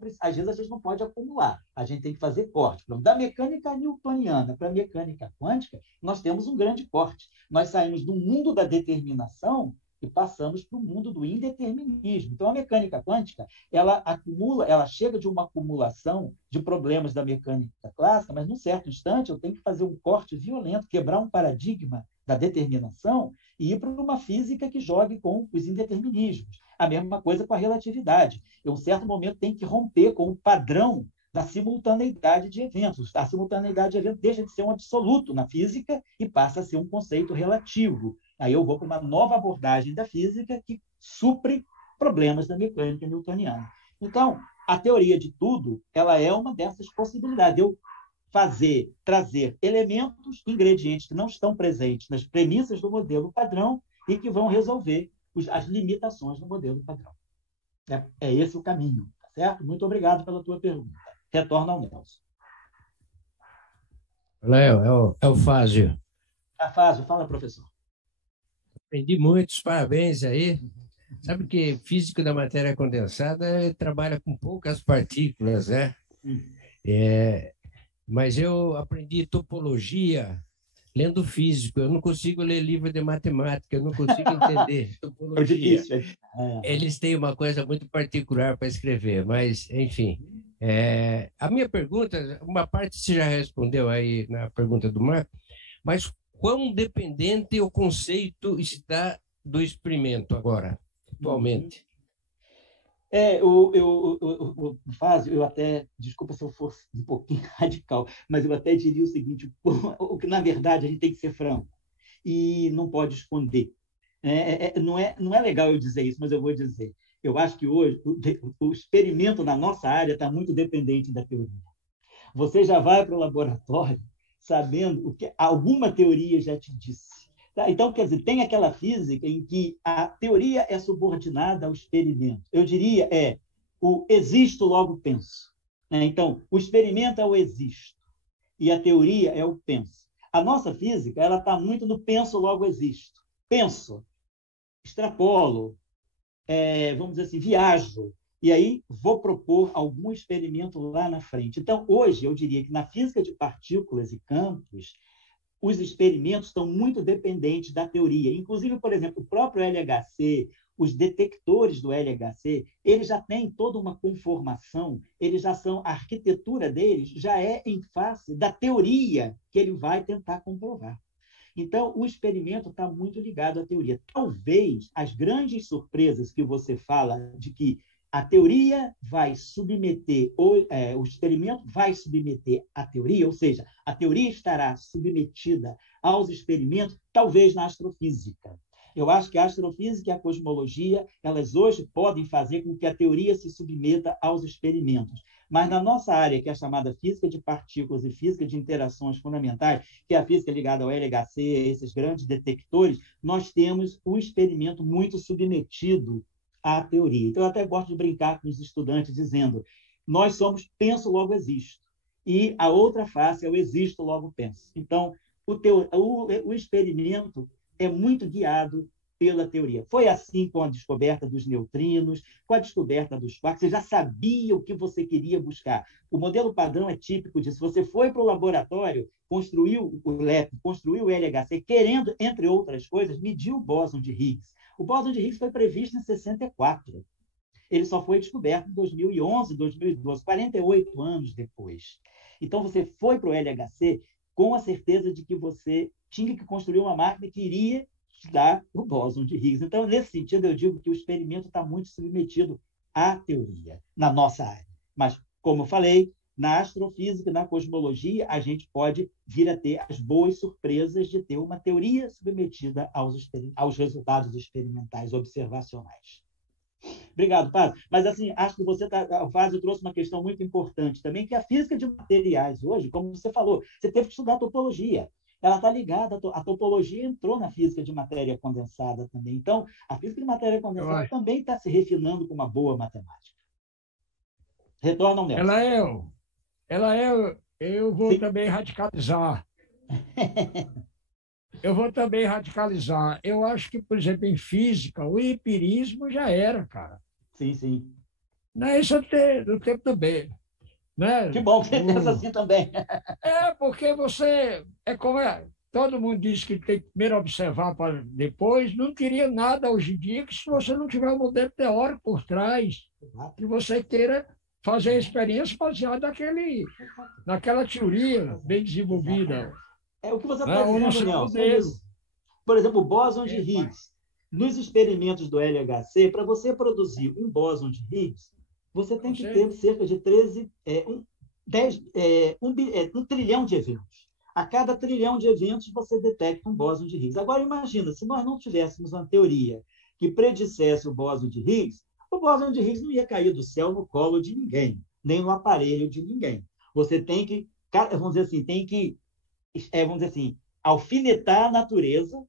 pode acumular. A gente tem que fazer corte. Da mecânica newtoniana para a mecânica quântica, nós temos um grande corte. Nós saímos do mundo da determinação e passamos para o mundo do indeterminismo. Então, a mecânica quântica, ela chega de uma acumulação de problemas da mecânica clássica, mas, num certo instante, eu tenho que fazer um corte violento, quebrar um paradigma da determinação e ir para uma física que jogue com os indeterminismos. A mesma coisa com a relatividade. Em um certo momento, tem que romper com o padrão da simultaneidade de eventos. A simultaneidade de eventos deixa de ser um absoluto na física e passa a ser um conceito relativo. Aí eu vou para uma nova abordagem da física que supre problemas da mecânica newtoniana. Então, a teoria de tudo, ela é uma dessas possibilidades. Eu trazer elementos, ingredientes que não estão presentes nas premissas do modelo padrão e que vão resolver as limitações do modelo padrão. É esse o caminho, tá certo? Muito obrigado pela tua pergunta. Retorno ao Nelson. Léo, é o Fázio. Fázio, fala, professor. Aprendi muitos, parabéns aí. Sabe que físico da matéria condensada trabalha com poucas partículas, né? Mas eu aprendi topologia lendo físico. Eu não consigo ler livro de matemática, eu não consigo entender topologia. Eles têm uma coisa muito particular para escrever, mas, enfim. A minha pergunta, uma parte você já respondeu aí na pergunta do Marco, mas quão dependente o conceito está do experimento agora, atualmente? Fázio, eu até, desculpa se eu fosse um pouquinho radical, mas eu até diria o seguinte, o que na verdade a gente tem que ser franco e não pode esconder. Não é legal eu dizer isso, mas eu vou dizer. Eu acho que hoje o experimento na nossa área está muito dependente da teoria. Você já vai para o laboratório sabendo o que alguma teoria já te disse. Tá? Então, quer dizer, tem aquela física em que a teoria é subordinada ao experimento. Eu diria o existo, logo penso. Então, o experimento é o existo e a teoria é o penso. A nossa física ela está muito no penso, logo existo. Penso, extrapolo, vamos dizer assim, viajo, e aí vou propor algum experimento lá na frente. Então, hoje, eu diria que na física de partículas e campos, os experimentos estão muito dependentes da teoria. Inclusive, por exemplo, o próprio LHC, os detectores do LHC, eles já têm toda uma conformação, a arquitetura deles já é em face da teoria que ele vai tentar comprovar. Então, o experimento está muito ligado à teoria. Talvez as grandes surpresas que você fala de que a teoria vai submeter, o experimento vai submeter a teoria, ou seja, a teoria estará submetida aos experimentos, talvez na astrofísica. Eu acho que a astrofísica e a cosmologia, elas hoje podem fazer com que a teoria se submeta aos experimentos. Mas na nossa área, que é a chamada física de partículas e física de interações fundamentais, que é a física ligada ao LHC, esses grandes detectores, nós temos o experimento muito submetido à teoria. Então, eu até gosto de brincar com os estudantes dizendo, nós somos penso, logo existo. E a outra face é o existo, logo penso. Então, o experimento é muito guiado pela teoria. Foi assim com a descoberta dos neutrinos, com a descoberta dos quarks, você já sabia o que você queria buscar. O modelo padrão é típico disso. Você foi para o laboratório, construiu o LEP, construiu o LHC, querendo, entre outras coisas, medir o bóson de Higgs. O bóson de Higgs foi previsto em 64. Ele só foi descoberto em 2011, 2012, 48 anos depois. Então, você foi para o LHC com a certeza de que você tinha que construir uma máquina que iria dar o bóson de Higgs. Então, nesse sentido, eu digo que o experimento está muito submetido à teoria, na nossa área. Mas, como eu falei, na astrofísica, na cosmologia, a gente pode vir a ter as boas surpresas de ter uma teoria submetida aos resultados experimentais observacionais. Obrigado, Fázio. Mas, assim, acho que o Fázio trouxe uma questão muito importante também, que é a física de materiais hoje, como você falou, você teve que estudar topologia. Ela está ligada, a topologia entrou na física de matéria condensada também. Então, a física de matéria condensada também está se refinando com uma boa matemática. Retorna ao Nelson. Eu vou Sim. também radicalizar. Eu acho que, por exemplo, em física, o empirismo já era, cara. Sim, sim. Não é isso do tempo do B. Né? Que bom que você pensa assim também. Porque você... todo mundo diz que tem que primeiro observar para depois. Não queria nada hoje em dia que se você não tiver um modelo teórico por trás, que você queira fazer a experiência baseada naquela teoria bem desenvolvida. É o que você está dizendo, Nelson. Por exemplo, o bóson de Higgs. Nos experimentos do LHC, para você produzir um bóson de Higgs, você tem que ter cerca de 1 trilhão de eventos. A cada trilhão de eventos, você detecta um bóson de Higgs. Agora, imagina, se nós não tivéssemos uma teoria que predissesse o bóson de Higgs, o bóson de Higgs não ia cair do céu no colo de ninguém, nem no aparelho de ninguém. Você tem que, vamos dizer assim, alfinetar a natureza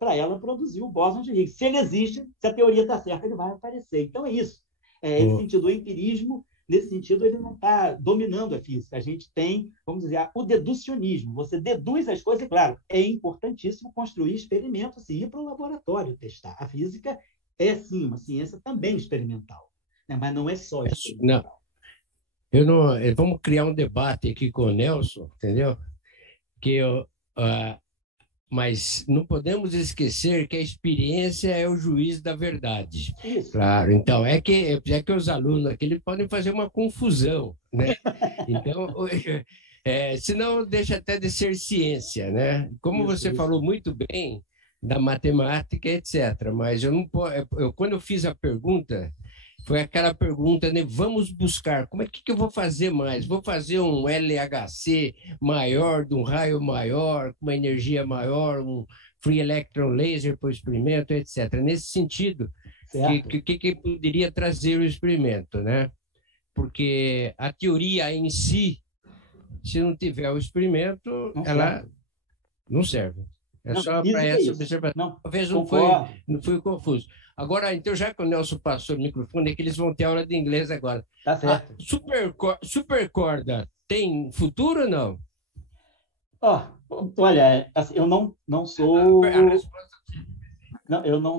para ela produzir o bóson de Higgs. Se ele existe, se a teoria está certa, ele vai aparecer. Então, é isso. Esse sentido, o empirismo, nesse sentido, ele não está dominando a física. A gente tem, vamos dizer, o deducionismo. Você deduz as coisas, e, claro, é importantíssimo construir experimentos e ir para o laboratório testar. A física é, sim, uma ciência também experimental, né? Mas não é só experimental. Vamos criar um debate aqui com o Nelson, entendeu? Mas não podemos esquecer que a experiência é o juiz da verdade. Isso. Claro, então é que os alunos aqui eles podem fazer uma confusão, né? Então, senão deixa até de ser ciência, né? Como você falou muito bem da matemática, etc. Mas quando eu fiz a pergunta, foi aquela pergunta, né? Vamos buscar, como é que eu vou fazer mais? Vou fazer um LHC maior, de um raio maior, com uma energia maior, um free electron laser para o experimento, etc. Nesse sentido, que poderia trazer o experimento, né? Porque a teoria em si, se não tiver o experimento, ela não serve. É só para essa observação. Talvez não foi confuso. Agora, então, já que o Nelson passou o microfone, é que eles vão ter aula de inglês agora. Tá certo. Supercorda tem futuro ou não? Olha, assim, eu não sou... eu não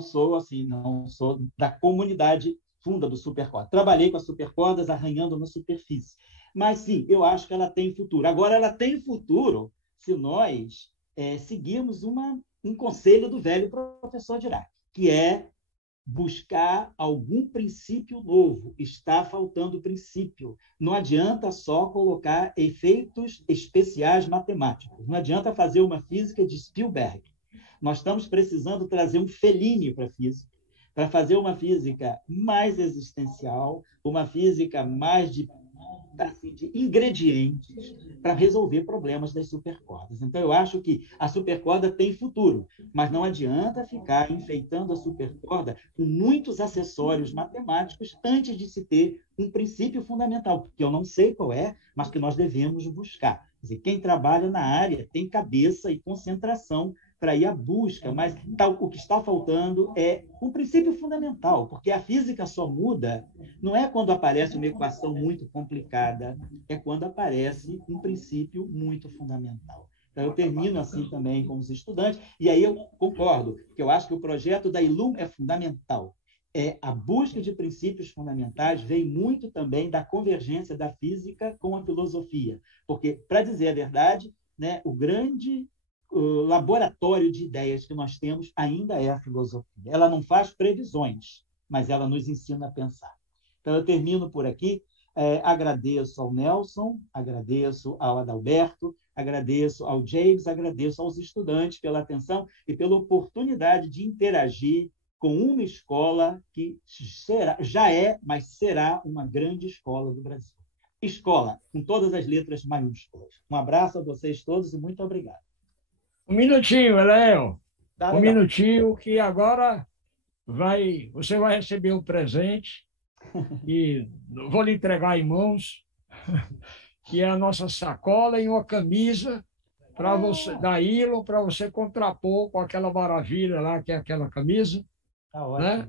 sou da comunidade funda do Supercorda. Trabalhei com as supercordas arranhando na superfície. Mas, sim, eu acho que ela tem futuro. Agora, ela tem futuro se nós seguirmos um conselho do velho professor Dirac, que é buscar algum princípio novo. Está faltando princípio. Não adianta só colocar efeitos especiais matemáticos. Não adianta fazer uma física de Spielberg. Nós estamos precisando trazer um Fellini para a física, para fazer uma física mais existencial, uma física mais de ingredientes para resolver problemas das supercordas. Então, eu acho que a supercorda tem futuro, mas não adianta ficar enfeitando a supercorda com muitos acessórios matemáticos antes de se ter um princípio fundamental, que eu não sei qual é, mas que nós devemos buscar. Quer dizer, quem trabalha na área tem cabeça e concentração para ir à busca, mas o que está faltando é um princípio fundamental, porque a física só muda, não é quando aparece uma equação muito complicada, é quando aparece um princípio muito fundamental. Então, eu termino assim também com os estudantes, e aí eu concordo, que eu acho que o projeto da ILUM é fundamental. A busca de princípios fundamentais vem muito também da convergência da física com a filosofia, porque, para dizer a verdade, né, o grande laboratório de ideias que nós temos ainda é a filosofia. Ela não faz previsões, mas ela nos ensina a pensar. Então, eu termino por aqui. Agradeço ao Nelson, agradeço ao Adalberto, agradeço ao James, agradeço aos estudantes pela atenção e pela oportunidade de interagir com uma escola que mas será uma grande escola do Brasil. Escola, com todas as letras maiúsculas. Um abraço a vocês todos e muito obrigado. Um minutinho, Léo. Um minutinho que agora você vai receber um presente e vou lhe entregar em mãos, que é a nossa sacola e uma camisa para você, da Ilon, para você contrapor com aquela maravilha lá, que é aquela camisa. Tá ótimo. Né?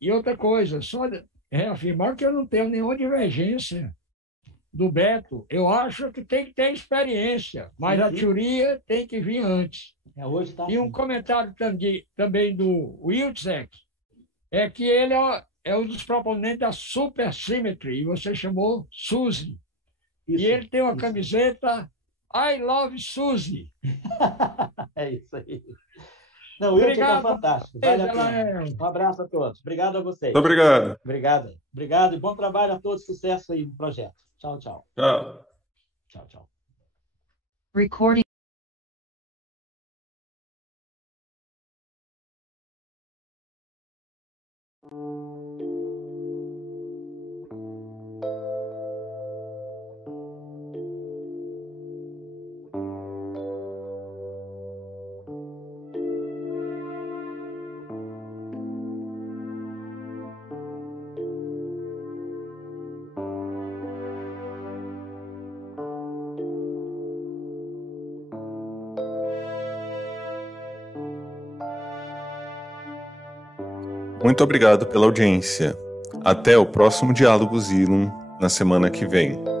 E outra coisa, só reafirmar que eu não tenho nenhuma divergência do Beto. Eu acho que tem que ter experiência, mas a teoria tem que vir antes. Hoje tá e um comentário também do Wilczek é que ele é um dos proponentes da Supersymmetry, e você chamou Suzy. E ele tem uma camiseta I Love Suzy. É isso aí. Não, o Wilczek é fantástico. Vale a pena. Um abraço a todos. Obrigado a vocês. Muito obrigado. Obrigado e bom trabalho a todos. Sucesso aí no projeto. Tchau, tchau. Tchau. Tchau, tchau. Recording. Muito obrigado pela audiência. Até o próximo Diálogos Ilum na semana que vem.